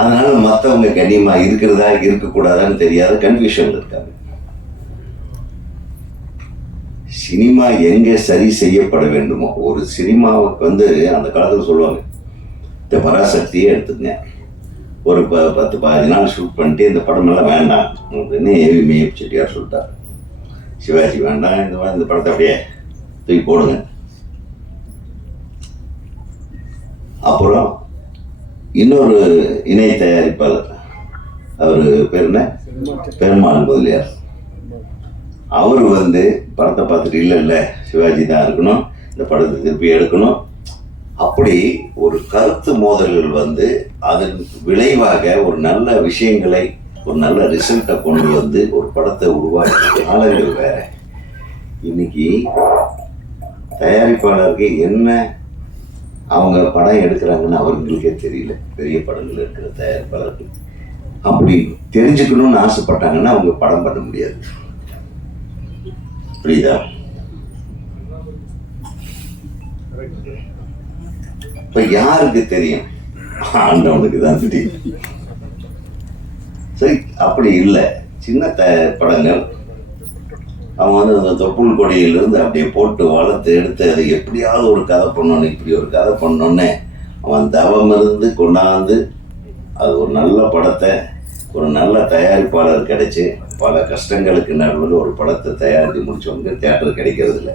அதனால மற்றவங்க கண்ணியமா இருக்கிறதா இருக்கக்கூடாதான்னு தெரியாத கன்ஃபியூஷன் இருக்காங்க. சினிமா எங்கே சரி செய்யப்பட வேண்டுமோ, ஒரு சினிமாவுக்கு வந்து அந்த காலத்தில் சொல்லுவாங்க, இந்த பராசக்தியே எடுத்துக்கங்க, ஒரு 10-15 நாள் ஷூட் பண்ணிட்டு இந்த படமெல்லாம் வேண்டாம் அப்படின்னு ஏவி மேப் செட்டியார் சொல்லிட்டார். சிவாஜி வேண்டாம், இந்த படத்தை அப்படியே தூக்கி போடுங்க. அப்புறம் இன்னொரு இணை தயாரிப்பாளர், அவர் பேர் என்ன, பெருமாள் முதலியார், அவர் வந்து படத்தை பார்த்துட்டு இல்லை சிவாஜி தான் இருக்கணும், இந்த படத்தை திருப்பி எடுக்கணும், அப்படி ஒரு கருத்து மோதல்கள் வந்து அதன் விளைவாக ஒரு நல்ல விஷயங்களை, ஒரு நல்ல ரிசல்ட்டை கொண்டு வந்து ஒரு படத்தை உருவாக்க காலங்கள் வேற. இன்னைக்கு தயாரிப்பாளருக்கு என்ன அவங்க படம் எடுக்கிறாங்கன்னு அவர்களுக்கே தெரியல. பெரிய படங்கள் இருக்கிற தயாரிப்பாளர்கள் அப்படி தெரிஞ்சுக்கணும்னு ஆசைப்பட்டாங்கன்னா அவங்க படம் பண்ண முடியாது. புரியுதா? இப்ப யாருக்கு தெரியும்? ஆண்டவனுக்கு தான் தெரியும். சரி, அப்படி இல்லை. சின்ன படங்கள் அவன் வந்து அந்த தொப்புள் கொடியிலிருந்து அப்படியே போட்டு வளர்த்து எடுத்து அதை எப்படியாவது ஒரு கதை பண்ணணும், இப்படி ஒரு கதை பண்ணோன்னே அவன் தவம் இருந்து கொண்டாந்து அது ஒரு நல்ல படத்தை ஒரு நல்ல தயாரிப்பாளர் கிடைச்சி பல கஷ்டங்களுக்கு நடுவில் ஒரு படத்தை தயாரித்து முடிச்சவங்க தியேட்டர் கிடைக்கிறது இல்லை.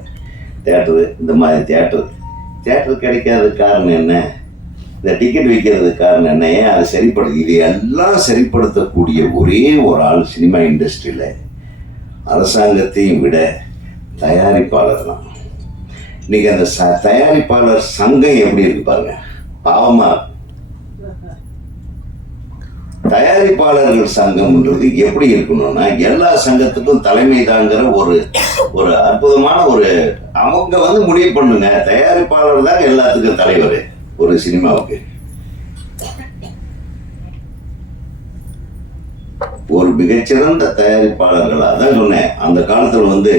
தியேட்டரு இந்த மாதிரி தியேட்டர் கிடைக்காததுக்கு காரணம் என்ன? இந்த டிக்கெட் விற்கிறதுக்கு காரணம் என்ன? ஏன் அதை இது எல்லாம் சரிப்படுத்தக்கூடிய ஒரே ஒரு ஆள் சினிமா இண்டஸ்ட்ரியில் அரசாங்கத்தையும் விட தயாரிப்பாளர் தான். இன்னைக்கு அந்த தயாரிப்பாளர் சங்கம் எப்படி இருக்கு பாருங்க, பாவமா. தயாரிப்பாளர்கள் சங்கம்ன்றது எப்படி இருக்கணும்னா எல்லா சங்கத்துக்கும் தலைமை தாங்கிற ஒரு அற்புதமான அவங்க வந்து முடிவு பண்ணுங்க. தயாரிப்பாளர் தான் எல்லாத்துக்கும் தலைவர் ஒரு சினிமாவுக்கு. ஒரு மிகச்சிறந்த தயாரிப்பாளர்கள், அதான் சொன்னேன். அந்த காலத்துல வந்து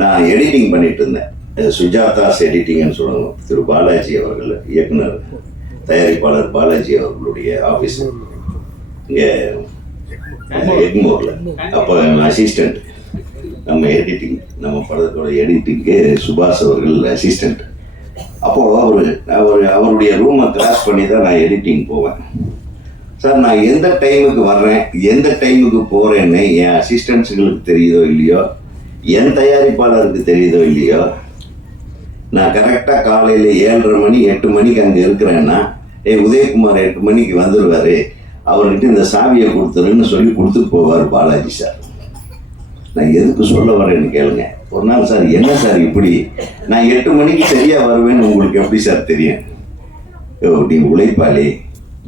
நான் எடிட்டிங் பண்ணிட்டு இருந்தேன். சுஜாதாஸ் எடிட்டிங்னு சொல்லுவாங்க. திரு பாலாஜி அவர்கள் இயக்குனர், தயாரிப்பாளர் பாலாஜி அவர்களுடைய ஆஃபீஸ் இங்கே எக்மோரில். அப்போ அசிஸ்டண்ட், நம்ம எடிட்டிங், நம்ம படத்தோட எடிட்டிங்கு சுபாஷ் அவர்கள் அசிஸ்டண்ட். அப்போது அவருடைய ரூமை கிராஸ் பண்ணி தான் நான் எடிட்டிங் போவேன். சார், நான் எந்த டைமுக்கு வர்றேன், எந்த டைமுக்கு போகிறேன்னு என் அசிஸ்டன்ஸுங்களுக்கு தெரியுதோ இல்லையோ, என் தயாரிப்பாளருக்கு தெரியுதோ இல்லையோ, நான் கரெக்டாக காலையில் 7:30 மணி 8 மணிக்கு அங்கே இருக்கிறேன்னா, உதயகுமார் 8 மணிக்கு வந்துடுவார், அவர்கிட்ட இந்த சாவியை கொடுத்துருன்னு சொல்லி கொடுத்துட்டு போவார் பாலாஜி சார். நான் எதுக்கு சொல்ல வரேன்னு கேளுங்க. ஒரு நாள், சார் என்ன சார் இப்படி, நான் 8 மணிக்கு சரியாக வருவேன்னு உங்களுக்கு எப்படி சார் தெரியும்? நீ உழைப்பாளி,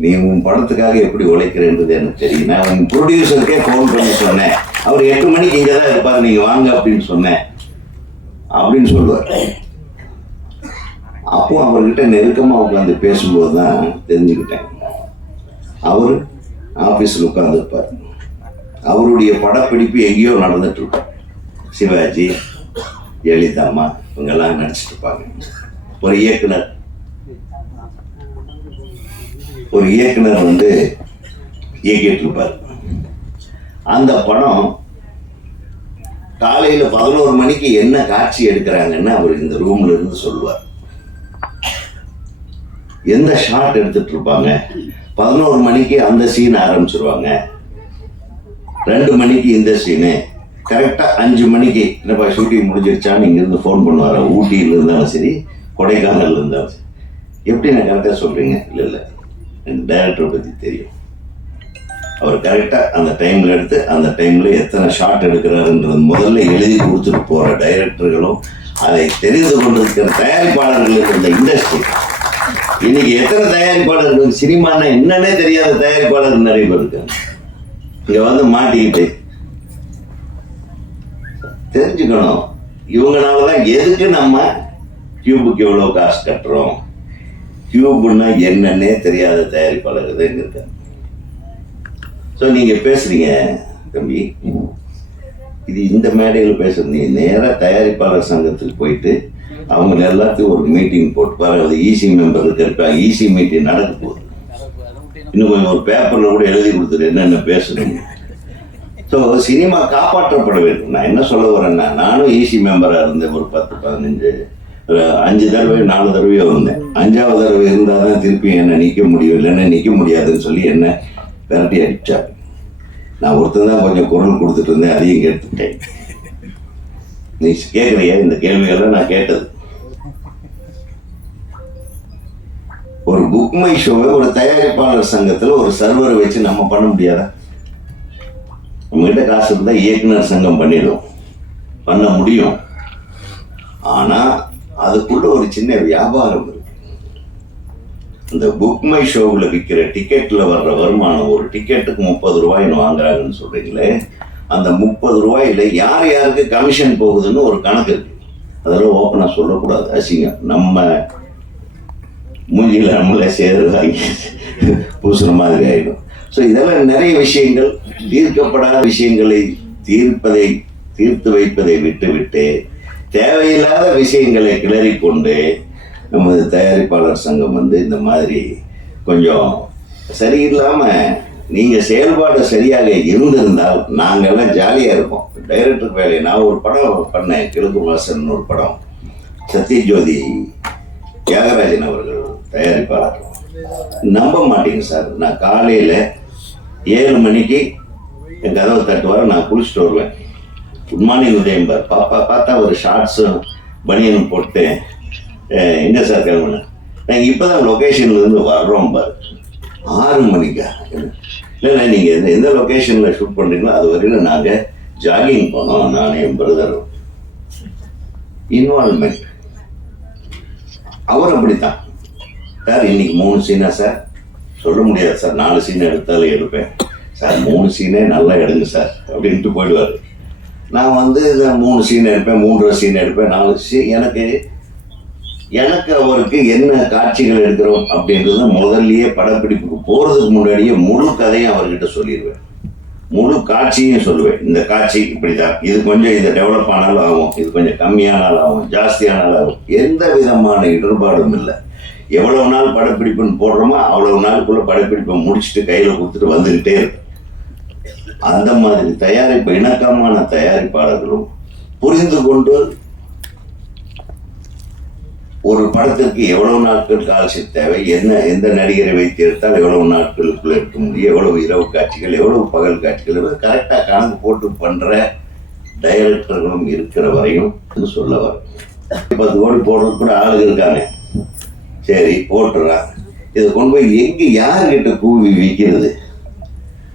நீ உன் படத்துக்காக எப்படி உழைக்கிறேன்றது எனக்கு தெரியும். நான் உன் ப்ரொடியூசருக்கே ஃபோன் பண்ணி சொன்னேன், அவர் 8 மணிக்கு இங்கே தான் இருப்பார், நீங்கள் வாங்க அப்படின்னு சொன்னேன் அப்படின்னு சொல்லுவார். அப்போ அவர்கிட்ட நெருக்கமாக உட்காந்து பேசும்போது தான் தெரிஞ்சுக்கிட்டேன். அவர் ஆஃபீஸில் உட்காந்துருப்பார், அவருடைய படப்பிடிப்பு எங்கேயோ நடந்துட்டு இருக்கும். சிவாஜி, லலிதாம்மா இவங்கெல்லாம் நடிச்சிட்டு இருப்பாங்க. ஒரு இயக்குனர் வந்து இயக்கிட்டு இருப்பார். அந்த படம் காலையில் 11 மணிக்கு என்ன காட்சி எடுக்கிறாங்கன்னு அவர் இந்த ரூம்ல இருந்து சொல்லுவார். எந்த ஷாட் எடுத்துட்டு இருப்பாங்க, 11 மணிக்கு அந்த சீன் ஆரம்பிச்சிருவாங்க, 2 மணிக்கு இந்த சீனு, கரெக்டாக 5 மணிக்கு என்னப்பா ஷூட்டிங் முடிஞ்சிருச்சான்னு இங்கேருந்து ஃபோன் பண்ணுவார். ஊட்டியில் இருந்தாலும் சரி, கொடைக்கானல் இருந்தாலும் சரி. எப்படி நான் கரெக்டாக சொல்கிறீங்க? இல்லை, எனக்கு டைரக்டரை பற்றி தெரியும். அவர் கரெக்டாக அந்த டைமில் எடுத்து அந்த டைமில் எத்தனை ஷாட் எடுக்கிறாருன்றது முதல்ல எழுதி கொடுத்துட்டு போகிற டைரக்டர்களும் அதை தெரிந்து கொண்டிருக்கிற தயாரிப்பாளர்களுக்கு இந்த இண்டஸ்ட்ரி. இன்னைக்கு எத்தனை தயாரிப்பாளர்கள், சினிமானா என்னன்னே தெரியாத தயாரிப்பாளர் நிறைய பேர் இருக்காங்க. இங்க வந்து மாட்டிக்கிட்டு தெரிஞ்சுக்கணும். இவங்களாலதான் எதுக்கு நம்ம டியூபுக்கு எவ்வளவு காசு கட்டுறோம், டியூப்னா என்னன்னே தெரியாத தயாரிப்பாளர்கள் தான் இங்க இருக்காங்க. ஸோ நீங்க பேசுறீங்க தம்பி, இது இந்த மேடையில் பேசுறீங்க. நேராக தயாரிப்பாளர் சங்கத்துக்கு போயிட்டு அவங்க எல்லாத்தையும் ஒரு மீட்டிங் போட்டு பாருங்க. ஈசி மெம்பர் இருக்க ஈசி மீட்டிங் நடக்க போகுது. இன்னும் கொஞ்சம் ஒரு பேப்பரில் கூட எழுதி கொடுத்துரு என்னென்ன பேசணும். ஸோ சினிமா காப்பாற்றப்பட வேண்டும். நான் என்ன சொல்ல வரேன்னா, நானும் ஈசி மெம்பராக இருந்தேன். ஒரு 10-15 5 தடவை 4 தடவையோ இருந்தேன். 5ஆவது தடவை இருந்தால் தான் திருப்பி என்னை நிற்க முடியும், இல்லைன்னா நிற்க முடியாதுன்னு சொல்லி என்னை விரட்டி அடித்தார். நான் ஒருத்தர் தான் கொஞ்சம் குரல் கொடுத்துட்டு இருந்தேன், அதையும் கேட்டுட்டேன். நீ கேட்குறியா இந்த கேள்விகள்லாம் நான் கேட்டது. ஒரு புக் மை ஷோவை ஒரு தயாரிப்பாளர் சங்கத்தில் ஒரு சர்வரை வச்சு நம்ம பண்ண முடியாதா? நம்ம கிட்ட காசு இருந்தால் இயக்குனர் சங்கம் பண்ணிடும், பண்ண முடியும். ஆனால் அதுக்குள்ள ஒரு சின்ன வியாபாரம் இருக்கு. இந்த புக் மை ஷோவில் விற்கிற டிக்கெட்டில் வர்ற வருமானம், ஒரு டிக்கெட்டுக்கு 30 ரூபாய்னு வாங்குறாங்கன்னு சொல்றீங்களே, அந்த 30 ரூபாயில யார் யாருக்கு கமிஷன் போகுதுன்னு ஒரு கணக்கு இருக்கு. அதெல்லாம் ஓப்பனாக சொல்லக்கூடாது, அசிங்கம். நம்ம மூஞ்சியில் நம்மளே சேருவாங்க பூசுற மாதிரி ஆகிடும். ஸோ இதெல்லாம் நிறைய விஷயங்கள், தீர்க்கப்படாத விஷயங்களை தீர்த்து வைப்பதை விட்டு தேவையில்லாத விஷயங்களை கிளறி கொண்டு நமது தயாரிப்பாளர் சங்கம் வந்து இந்த மாதிரி கொஞ்சம் சரியில்லாமல் நீங்கள் செயல்பாடு சரியாக இருந்திருந்தால் நாங்கள்லாம் ஜாலியாக இருப்போம். டைரக்டருக்கு வேலையை நான் ஒரு படம் பண்ணேன், கிழக்கு வாசன் ஒரு படம், சத்யஜோதி தியாகராஜன் அவர்கள் தயாரிப்பாளர். நம்ப மாட்டீங்க சார், நான் காலையில் 7 மணிக்கு என் கதவை தட்டுவார், நான் குளிச்சுட்டு வருவேன். குட் மார்னிங் உதயம்பார். பார்த்தா ஒரு ஷார்ட்ஸும் பனியனும் போட்டு எங்கே சார் கிளம்புன, நாங்கள் இப்போ தான் லொக்கேஷன்லேருந்து வர்றோம் பார். 6 மணிக்கா? இல்லை நீங்கள் எந்த லொக்கேஷனில் ஷூட் பண்ணுறீங்களோ அது வரையில் நாங்கள் ஜாகிங் போனோம், நான் என் பிரதரும். இன்வால்மெண்ட் அவர் அப்படித்தான் சார். இன்னைக்கு 3 சீனா சார்? சொல்ல முடியாது சார், 4 சீன் எடுத்தாலும் எடுப்பேன் சார். 3 சீனே நல்லா எடுங்க சார் அப்படின்ட்டு போயிடுவார். நான் வந்து 3 சீன் எடுப்பேன், 3.5 சீன் எடுப்பேன், 4 சீன். எனக்கு அவருக்கு என்ன காட்சிகள் எடுக்கிறோம் அப்படின்றத முதல்லயே படப்பிடிப்புக்கு போகிறதுக்கு முன்னாடியே முழு கதையும் அவர்கிட்ட சொல்லிடுவேன், முழு காட்சியும் சொல்லுவேன். இந்த காட்சி இப்படி தான், இது கொஞ்சம் இதை டெவலப் ஆனாலும் ஆகும், இது கொஞ்சம் கம்மியானாலும் ஆகும், ஜாஸ்தியானாலும் ஆகும். எந்த விதமான இடர்பாடும் இல்லை. எவ்வளவு நாள் படப்பிடிப்புன்னு போடுறோமோ அவ்வளவு நாளுக்குள்ள படப்பிடிப்பை முடிச்சுட்டு கையில் கொடுத்துட்டு வந்துக்கிட்டே இருக்கும். அந்த மாதிரி தயாரிப்பு இணக்கமான தயாரிப்பாளர்களும் புரிந்து கொண்டு ஒரு படத்திற்கு எவ்வளவு நாட்கள் கால்ஷீட் தேவை, எந்த நடிகரை வைத்து எடுத்தால் எவ்வளவு நாட்களுக்குள்ள எடுக்க முடியும், எவ்வளவு இரவு காட்சிகள், எவ்வளவு பகல் காட்சிகள், கரெக்டாக கணக்கு போட்டு பண்ற டைரக்டர்களும் இருக்கிற வரையும் சொல்ல வர 10 கோடி போடுறது கூட ஆளுங்க இருக்காங்க. சரி போட்டுறான், இதை கொண்டு போய் எங்கே யாருக்கிட்ட கூவி விற்கிறது?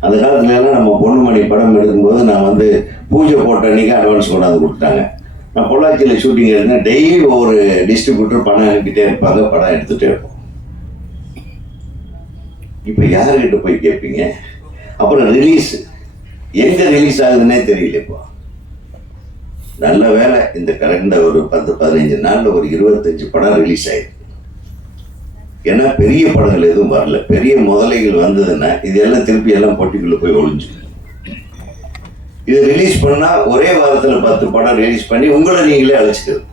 அந்த காலத்துல எல்லாம் நம்ம பொண்ணுமணி படம் எடுக்கும்போது நான் வந்து பூஜை போட்ட அன்னைக்கு அட்வான்ஸ் கொண்டாந்து கொடுத்தாங்க. நான் பொள்ளாச்சியில் ஷூட்டிங் எடுத்தேன், டெய்லி ஒரு டிஸ்ட்ரிபியூட்டர் பணம் அனுப்பிட்டே இருப்பாங்க, படம் எடுத்துகிட்டே இருப்போம். இப்போ யாருக்கிட்ட போய் கேட்பீங்க? அப்புறம் ரிலீஸ் எங்கே ரிலீஸ் ஆகுதுன்னே தெரியல. இப்போ நல்ல வேலை இந்த கடந்த ஒரு 10-15 நாளில் ஒரு 25 படம் ரிலீஸ் ஆயிருக்கு. ஏன்னா பெரிய படங்கள் எதுவும் வரல. பெரிய முதலைகள் வந்ததுன்னா இது எல்லாம் திருப்பி எல்லாம் போட்டிக்குள்ளே போய் ஒழிஞ்சு. இது ரிலீஸ் பண்ணால் ஒரே வாரத்தில் 10 படம் ரிலீஸ் பண்ணி உங்களை நீங்களே அழைச்சிக்கிறது.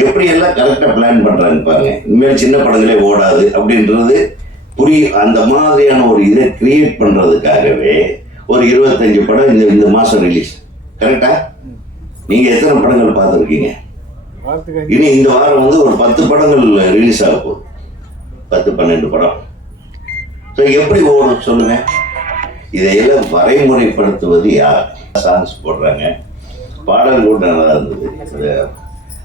எப்படி எல்லாம் கரெக்டாக பிளான் பண்ணுறாங்க பாருங்க. இனிமேல் சின்ன படங்களே ஓடாது அப்படின்றது புரியும். அந்த மாதிரியான ஒரு இதை கிரியேட் பண்ணுறதுக்காகவே ஒரு 25 படம் இந்த மாதம் ரிலீஸ். கரெக்டா? நீங்கள் எத்தனை படங்கள் பார்த்துருக்கீங்க? இனி இந்த வாரம் வந்து ஒரு 10 படங்கள் ரிலீஸ் ஆக போகுது. 10-12 படம். ஸோ எப்படி ஓடும் சொல்லுங்க? இதையெல்லாம் வரைமுறைப்படுத்துவது யார்? சாங்ஸ் போடுறாங்க, பாடல் கூட நல்லா இருந்தது.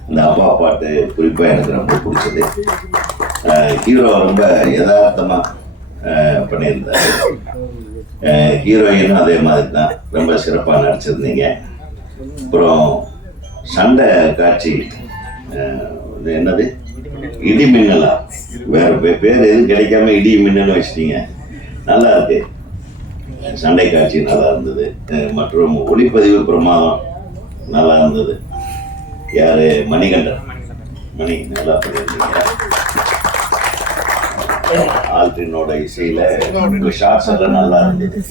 இந்த அப்பா பாட்டு குறிப்பாக எனக்கு ரொம்ப பிடிச்சது. ஹீரோ ரொம்ப யதார்த்தமாக பண்ணியிருந்தார். ஹீரோயினும் அதே மாதிரி தான் ரொம்ப சிறப்பாக நடிச்சிருந்தீங்க. அப்புறம் சண்டை காட்சி என்னது, இடி மின்னலா, வேற பேர் எதுவும் கிடைக்காம இடி மின்னல் வச்சிட்டீங்க. நல்லா இருக்கு. சண்டை காட்சி நல்லா இருந்தது. மற்றும் ஒளிப்பதிவு பிரமாதம் நல்லா இருந்தது. யாரு? மணிகண்டன். மணி நல்லா பண்ணியிருந்தீங்க. ஆல்ட்ரினோட இசையில ஷார்ட்ஸ் எல்லாம் நல்லா இருந்தது.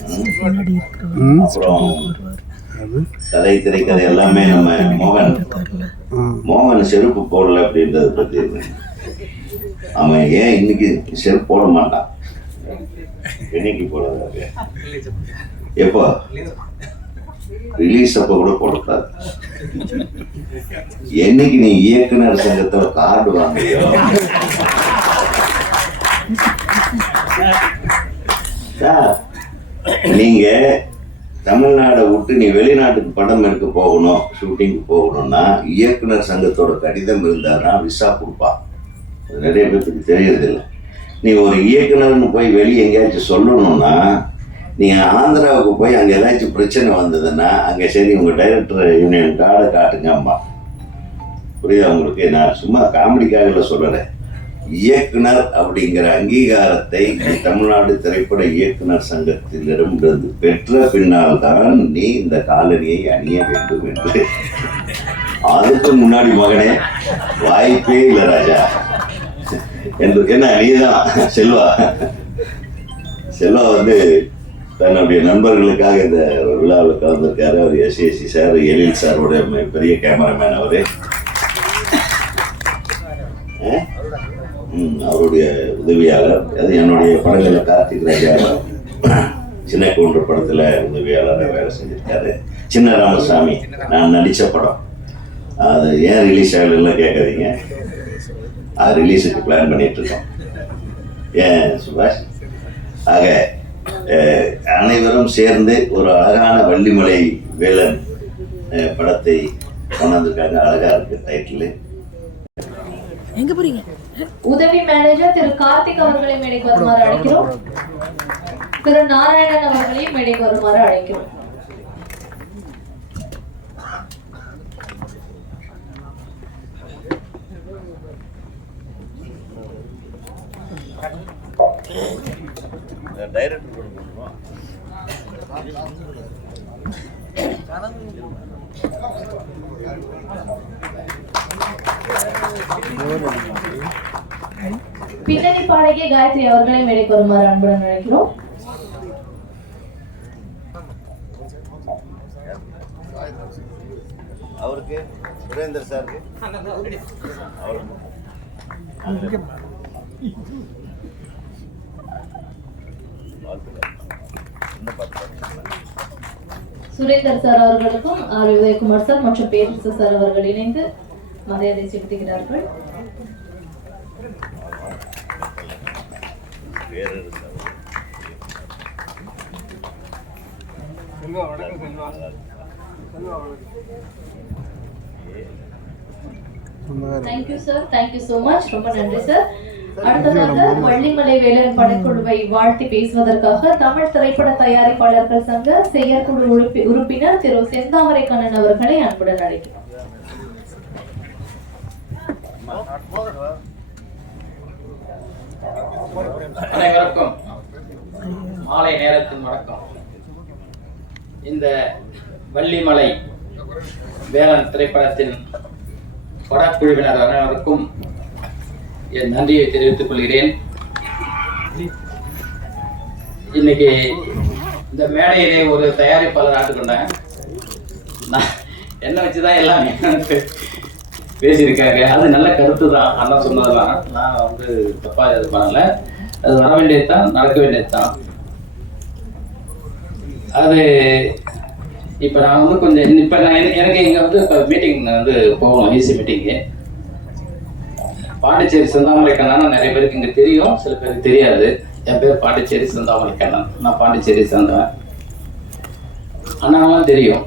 அப்புறம் கதை திரைக்கதை எல்லாமே நம்ம மோகன் செருப்பு போடல அப்படின்றத பத்தி அவன் ஏன் இன்னைக்கு செருப்பு போட மாட்டான்? என்னைக்கு போடாத? எப்போ ரிலீஸ் அப்ப கூட போடக்கூடாது. என்னைக்கு நீ இயக்குனர் சங்கத்துல கார்டு வாங்கியோ நீங்க தமிழ்நாடை விட்டு நீ வெளிநாட்டுக்கு படம் எடுக்க போகணும், ஷூட்டிங்க்கு போகணும்னா இயக்குனர் சங்கத்தோட கடிதம் இருந்தாதான் விசா கொடுப்பான். நிறைய பேருக்கு தெரியறதில்லை. நீ ஒரு இயக்குனர்னு போய் வெளியே எங்கேயாச்சும் சொல்லணும்னா நீங்கள் ஆந்திராவுக்கு போய் அங்கே ஏதாச்சும் பிரச்சனை வந்ததுன்னா அங்கே சரி உங்கள் டைரக்டர் யூனியன் கார்டை காட்டுங்கம்மா. புரியுதா உங்களுக்கு? நான் சும்மா காமெடிக்காக சொல்லலை. இயக்குனர் அப்படிங்கிற அங்கீகாரத்தை தமிழ்நாடு திரைப்பட இயக்குனர் சங்கத்திலிருந்து பெற்ற பின்னால் தான் நீ இந்த காலனியை அணிய வேண்டும் என்று. அதுக்கு முன்னாடி மகனே வாய்ப்பே இல்லை ராஜா என்று. என்ன நீதான் செல்வா வந்து தன்னுடைய நண்பர்களுக்காக இந்த விழாவில் கலந்துருக்காரு. அவர் எஸ்ஏசி சார், எழில் சாரோட பெரிய கேமராமேன். அவரு அவருடைய உதவியாளர். அது என்னுடைய படங்களில் கார்த்திக் ராஜா சின்ன கவுண்டர் படத்தில் உதவியாளராக வேலை செஞ்சிருக்காரு. சின்ன ராமசாமி நான் நடித்த படம், அது ஏன் ரிலீஸ் ஆகலாம் கேட்காதீங்க, அது ரிலீஸுக்கு பிளான் பண்ணிட்டு இருக்கோம். ஏன் சுபாஷ்? ஆக அனைவரும் சேர்ந்து ஒரு அழகான வள்ளிமலை வேலன் படத்தை கொண்டாந்துருக்காங்க. அழகா இருக்கு டைட்டில். எங்க போறீங்க? உதவி மேனேஜர் திரு கார்த்திக் அவர்களை மேடைக்கு வருமாறு அழைக்கிறோம். திரு நாராயணன் அவர்களையும் மேடைக்கு வருமாறு அழைக்கிறோம். பின்னணி பாடகி காயத்ரி அவர்களை மேடைக்கு வருமாறு அன்புடன் அழைக்கிறோம். அவருக்கு சுரேந்தர் சாருக்கு சுரேந்தர் சார் அவர்களுக்கும் ஆர் உதயகுமார் சார் மற்றும் பேரரசு சார் அவர்கள் இணைந்து மரியாதை செலுத்துகிறார்கள். Thank you sir, thank you so much. ரொம்ப நன்றி சார். அடுத்ததாக வள்ளிமலை வேலன் படக்குழுவை வாழ்த்தி பேசுவதற்காக தமிழ் திரைப்பட தயாரிப்பாளர்கள் சங்க செயற்குழு உறுப்பினர் திரு செந்தாமரை கண்ணன் அவர்களை அன்புடன் அழைக்கிறோம். அனைவருக்கும் மாலை நேரத்தின் வணக்கம். இந்த வள்ளிமலை வேலன் திரைப்படத்தின் படக்குழுவினர் அனைவருக்கும் என் நன்றியை தெரிவித்துக் கொள்கிறேன். இன்னைக்கு இந்த மேடையிலே ஒரு தயாரிப்பாளர் ஆட்டுக்கொண்டேன். நான் என்ன வச்சுதான் எல்லாமே பேசியிருக்காங்க. அது நல்ல கருத்து தான். அண்ணா சொன்னதெல்லாம் நான் வந்து தப்பா இது பண்ணல. அது வர வேண்டியது தான், நடக்க வேண்டியது தான். அது இப்போ நான் வந்து கொஞ்சம் இப்போ நான் எனக்கு இங்கே வந்து இப்போ மீட்டிங் வந்து போகணும், ஈசி மீட்டிங்கு. பாண்டிச்சேரி செந்தாமரை கண்ணன் நிறைய பேருக்கு இங்கே தெரியும், சில பேருக்கு தெரியாது. என் பேர் பாண்டிச்சேரி செந்தாமரை கண்ணன். நான் பாண்டிச்சேரி சேர்ந்தவன். அண்ணாவெல்லாம் தெரியும்.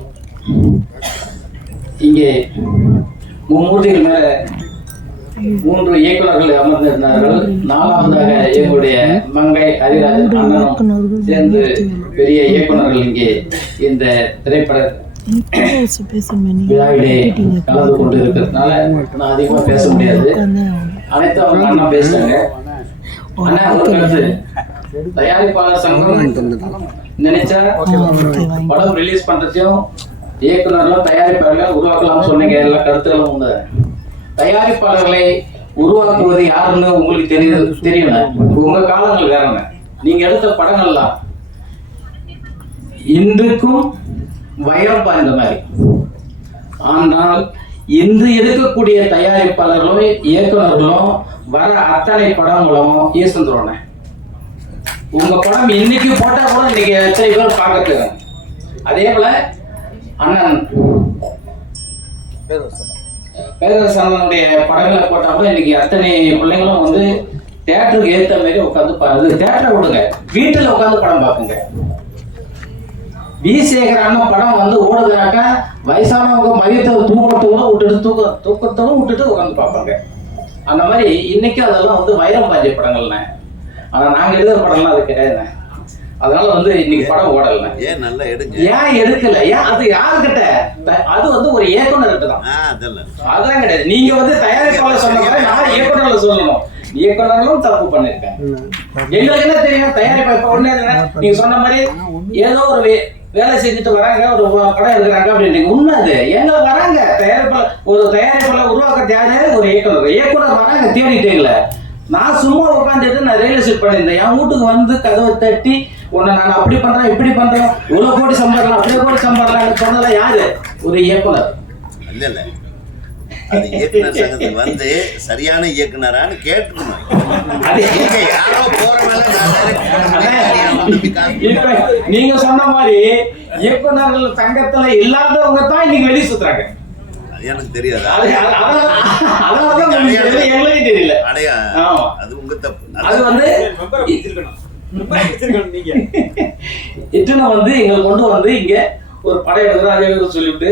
இங்கே மும்மூர்த்திகள் மேல 3 இயக்குநர்கள் அமர்ந்திருந்தார்கள். 4வதாக எங்களுடைய மங்கை ஹரிராஜன் அண்ணனும் சேர்ந்து பெரிய இயக்குநர்கள் இங்கே இந்த திரைப்பட விழாவிலே கலந்து கொண்டு இருக்கிறதுனால நான் அதிகமா பேச முடியாது. அனைத்து அவங்க அண்ணா பேசுறாங்க. அண்ணா ஒரு கருத்து, தயாரிப்பாளர் சங்கம் நினைச்சா படம் ரிலீஸ் பண்றதையும் இயக்குநர்களும் தயாரிப்பாளர்கள் உருவாக்கலாம்னு சொன்னீங்க. எல்லா கருத்துக்களும் உண்டு. தயாரிப்பாளர்களை உருவாக்குவது யாருன்னு உங்களுக்கு தெரியும். உங்க காலங்கள் வேறங்க. நீங்க எடுத்த படங்கள்லாம் இன்றைக்கும் வைரம் பாய்ந்த மாதிரி. ஆனால் இன்று எடுக்கக்கூடிய தயாரிப்பாளர்களும் இயக்குநர்களும் வர அத்தனை படம் மூலமும் ஈசந்துருவாங்க. உங்க படம் இன்னைக்கு போட்டா கூட இன்னைக்கு எத்தனை பேர் பார்க்க. அதே போல அண்ணன் பேரரசனுடைய படங்களை போட்டா கூட இன்னைக்கு அத்தனை பிள்ளைங்களும் வந்து தியேட்டருக்கு ஏற்ற மாதிரி உட்காந்து பாருங்க. தியேட்டரை விடுங்க, வீட்டுல உட்காந்து படம் பார்க்குங்க. விசேகர் அண்ணன் படம் வந்து ஓடுதுனாக்கா வயசானவங்க மதியத்தை தூக்கத்தோட விட்டுட்டு உட்காந்து பார்ப்பாங்க. அந்த மாதிரி இன்னைக்கு அதெல்லாம் வந்து வைரம் பாய்ஞ்ச படங்கள்ண்ணே. ஆனா நாங்க எழுதுற படம்லாம் அது கிடையாதுண்ணே. அதனால வந்து இன்னைக்கு படம் ஓடல. ஏன் நல்லா எடுங்க, ஏன் எடுக்கல? ஏன் அது யாருக்கிட்ட? அது வந்து ஒரு இயக்குனர்கிட்ட தான். அதெல்லாம் கிடையாது. நீங்க வந்து தயாரிப்பாளர் சொன்ன மாதிரி நான் இயக்குனர்ல சொல்லணும். இயக்குனர்களும் தப்பு பண்ணிருக்கேன். எங்களுக்கு என்ன தெரியும் தயாரிப்பா? இப்ப ஒண்ணு நீங்க சொன்ன மாதிரி ஏதோ ஒரு வேலை செஞ்சுட்டு வராங்க, ஒரு படம் எடுக்கிறாங்க அப்படின்னு உண்மை. அது எங்க வராங்க தயாரிப்பாளர், ஒரு தயாரிப்பாளர் உருவாக்க யாரு? ஒரு இயக்குனர் வராங்க தேடிட்டீங்களே. நான் சும்மா உட்காந்துட்டு நான் ரியல் எஸ்டேட் பண்ணியிருந்தேன். என் வீட்டுக்கு வந்து கதவை தட்டி உன்னை நான் அப்படி பண்றேன் இப்படி பண்றேன், இவ்வளவு கோடி சம்பாடலாம் அப்படியே கோடி சம்பாடலாம் சொன்னதெல்லாம் யாரு? ஒரு இயக்குனர். அது இயக்குனர் சங்கத்துக்கு வந்து சரியான இயக்குனரான்னு கேட்டுக்கணும். நீங்க யாரோ போற மேல இப்ப நீங்க சொன்ன மாதிரி இயக்குனர்கள் சங்கத்துல இல்லாதவங்க தான் இன்னைக்கு வெளியே சுத்துறாங்க. எனக்கு தெரியாது. அதனாலதான் எங்களுக்கு தெரியல. அடையா ஆமா, அது உங்க தப்பு. அது வந்து இத்தனை வந்து எங்களை கொண்டு வந்து இங்க ஒரு படம் எடுக்கிறோம் அதே சொல்லிவிட்டு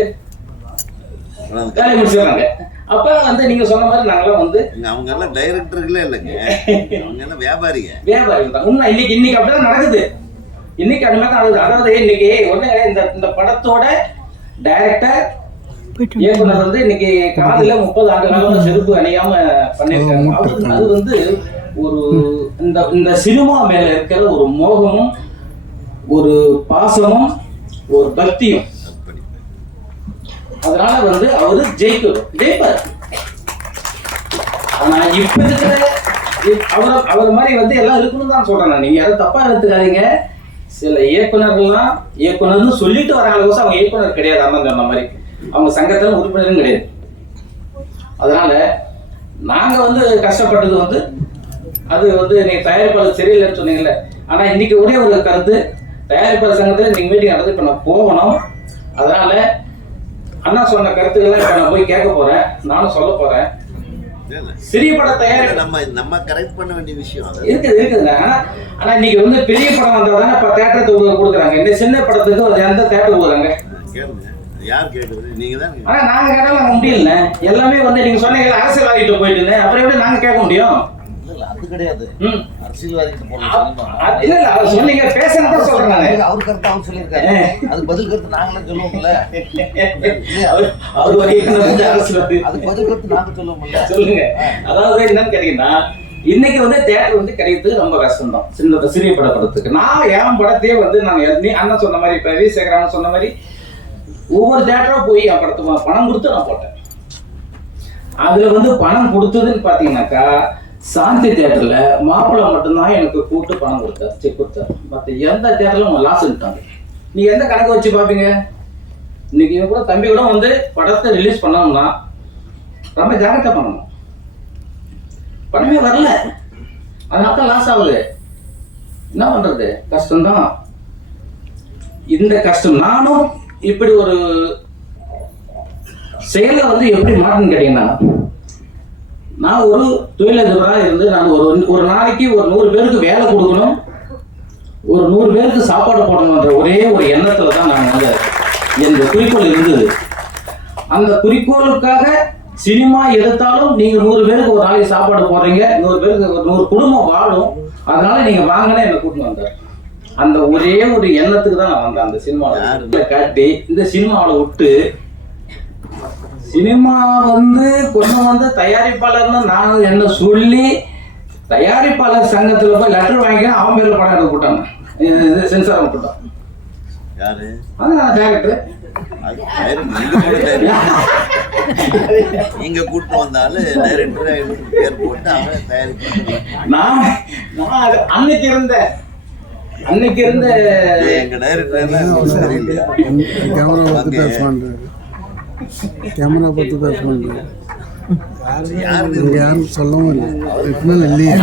வேலையை முடிச்சிடறாங்க. அப்ப வந்து நீங்க சொன்ன மாதிரி நாங்களாம் வந்து அவங்க எல்லாம் டைரக்டர்களே இல்லைங்க, அவங்க எல்லாம் வியாபாரிங்க. வியாபாரிகள் தான். உண்மை இன்னைக்கு அப்படிதான் நடக்குது. இன்னைக்கு அந்த மாதிரி நடக்குது. அதாவது இன்னைக்கு ஒண்ணு இந்த படத்தோட டைரக்டர் இயக்குனர் வந்து இன்னைக்கு காலையில 30 ஆண்டு காலம் செருப்பு அணியாம பண்ணிருக்காங்க. அது வந்து ஒரு இந்த சினிமா மேல இருக்கிற ஒரு மோகமும் ஒரு பாசமும் ஒரு பக்தியும். அதனால வந்து அவரு ஜெயிப்பார். ஆனா இப்ப இருக்கிற அவர் மாதிரி வந்து எல்லாம் இருக்கணும்னு தான் சொல்றேன். நீங்க யாரும் தப்பா எடுத்துக்காதீங்க. சில இயக்குனர்கள்லாம் இயக்குனர்னு சொல்லிட்டு வராங்க, அவங்க இயக்குனர் கிடையாது. அண்ணன் சொன்ன மாதிரி அவங்க சங்கத்துல உறுப்பினரும் கிடையாது. அதனால நாங்க வந்து கஷ்டப்பட்டது வந்து அது வந்து நீங்க தயாரிப்பாளர் சரியில்லைன்னு சொன்னீங்கல்ல. ஆனா இன்னைக்கு ஒரே ஒரு கருத்து, தயாரிப்பாளர் சங்கத்துல இன்னைக்கு மீட்டிங் நடந்து இப்ப நான் போகணும். அதனால அண்ணா சொன்ன கருத்துக்களை இப்ப நான் போய் கேட்க போறேன், நானும் சொல்ல போறேன். சிறிய பட தயாரிப்பு நம்ம கரெக்ட் பண்ண வேண்டிய விஷயம் இருக்குதுங்க. ஆனா இன்னைக்கு வந்து பெரிய படம் வந்தா தானே இப்ப தேட்டருக்கு கொடுக்குறாங்க. இந்த சின்ன படத்துக்கு அது எந்த தேட்டர் போறாங்க? கேளுங்க, யார் கேட்டது? நீங்க தான். ஆனா நாங்க கேட்டாலும் நாங்க முடியல. எல்லாமே வந்து நீங்க சொன்னீங்க அரசியல்வாதிகிட்ட போயிட்டு, அப்புறம் எப்படி நாங்க கேட்க முடியும்? அது கிடையாது, அரசியல்வாதிகிட்ட போறோம். இல்ல இல்ல அவர் சொன்னீங்க, பேசணும் சொல்றேன் நானு. அவர் கருத்து அவர் சொல்லியிருக்காரு, அது பதில் கருத்து நாங்களும் சொல்லுவோம்ல. அவர் வரைக்கும் அரசியல்வாதி, அது பதில் கருத்து நாங்க சொல்லுவோம்ல. சொல்லுங்க. அதாவது என்னன்னு கேட்டீங்கன்னா, இன்னைக்கு வந்து தேட்டர் வந்து கிடைக்கிறது ரொம்ப கஷ்டம் தான் சிறிய படத்துக்கு. நான் என் படத்தையே வந்து நாங்க அண்ணன் சொன்ன மாதிரி இப்ப வீசேகரான்னு சொன்ன மாதிரி ஒவ்வொரு தேட்டரா போய் என் படத்துக்கு பணம் கொடுத்து நான் போட்டேன். அதுல வந்து பணம் கொடுத்ததுன்னு பாத்தீங்கன்னாக்கா சாந்தி தேட்டர்ல மாப்பிள்ளை மட்டும்தான் எனக்கு கூட்டு பணம் கொடுத்தாரு, செக் கொடுத்தாரு. மற்ற எந்த தேட்டர்ல லாஸ் எடுத்தாங்க. நீங்க எந்த கணக்கு வச்சு பாப்பீங்க? இன்னைக்கு கூட தம்பி கூட வந்து படத்தை ரிலீஸ் பண்ணணும்னா ரொம்ப ஜாகிரதை பண்ணணும். பணமே வரல, அதனால லாஸ் ஆகுது. என்ன பண்றது? கஷ்டம்தான். இந்த கஷ்டம் நானும் இப்படி ஒரு செயலை வந்து எப்படி மாற்றணும்னு கேட்டீங்கன்னா, நான் ஒரு தொழிலதிபராக இருந்து நான் ஒரு நாளைக்கு ஒரு 100 பேருக்கு வேலை கொடுக்கணும், ஒரு 100 பேருக்கு சாப்பாடு போடணுன்ற ஒரே ஒரு எண்ணத்துல தான் நான் வந்து என் குறிக்கோள் இருந்தது. அந்த குறிக்கோளுக்காக சினிமா எடுத்தாலும் நீங்க 100 பேருக்கு ஒரு நாளைக்கு சாப்பாடு போடுறீங்க, 100 பேருக்கு 100 குடும்பம் வாழும், அதனால நீங்க வாங்கினே என்னை கூட்டிட்டு வந்தார். அந்த ஒரே ஒரு எண்ணத்துக்கு தான் நான் வந்தேன். அந்த சினிமாவில் காட்டி இந்த சினிமாவில் விட்டு சினிமா வந்து கொஞ்சம் வந்து தயாரிப்பாளர்னு நான் என்ன சொல்லி தயாரிப்பாளர் சங்கத்துல போய் லெட்டர் வாங்கி அவன் பேர்ல படம் எடுக்க போட்டாங்க. சென்சார் போட்டான். அதான் டைரக்டர். நீங்க கூட்டு வந்தாலும் டைரக்டர் பேர் போட்டு அவன் தயாரிப்பு. நான் அன்னைக்கு இருந்த எங்க டைரக்டர் கேமரா பத்தி பேச மாட்டேன். யாரும் சொல்லவும் இல்லை இல்லையா?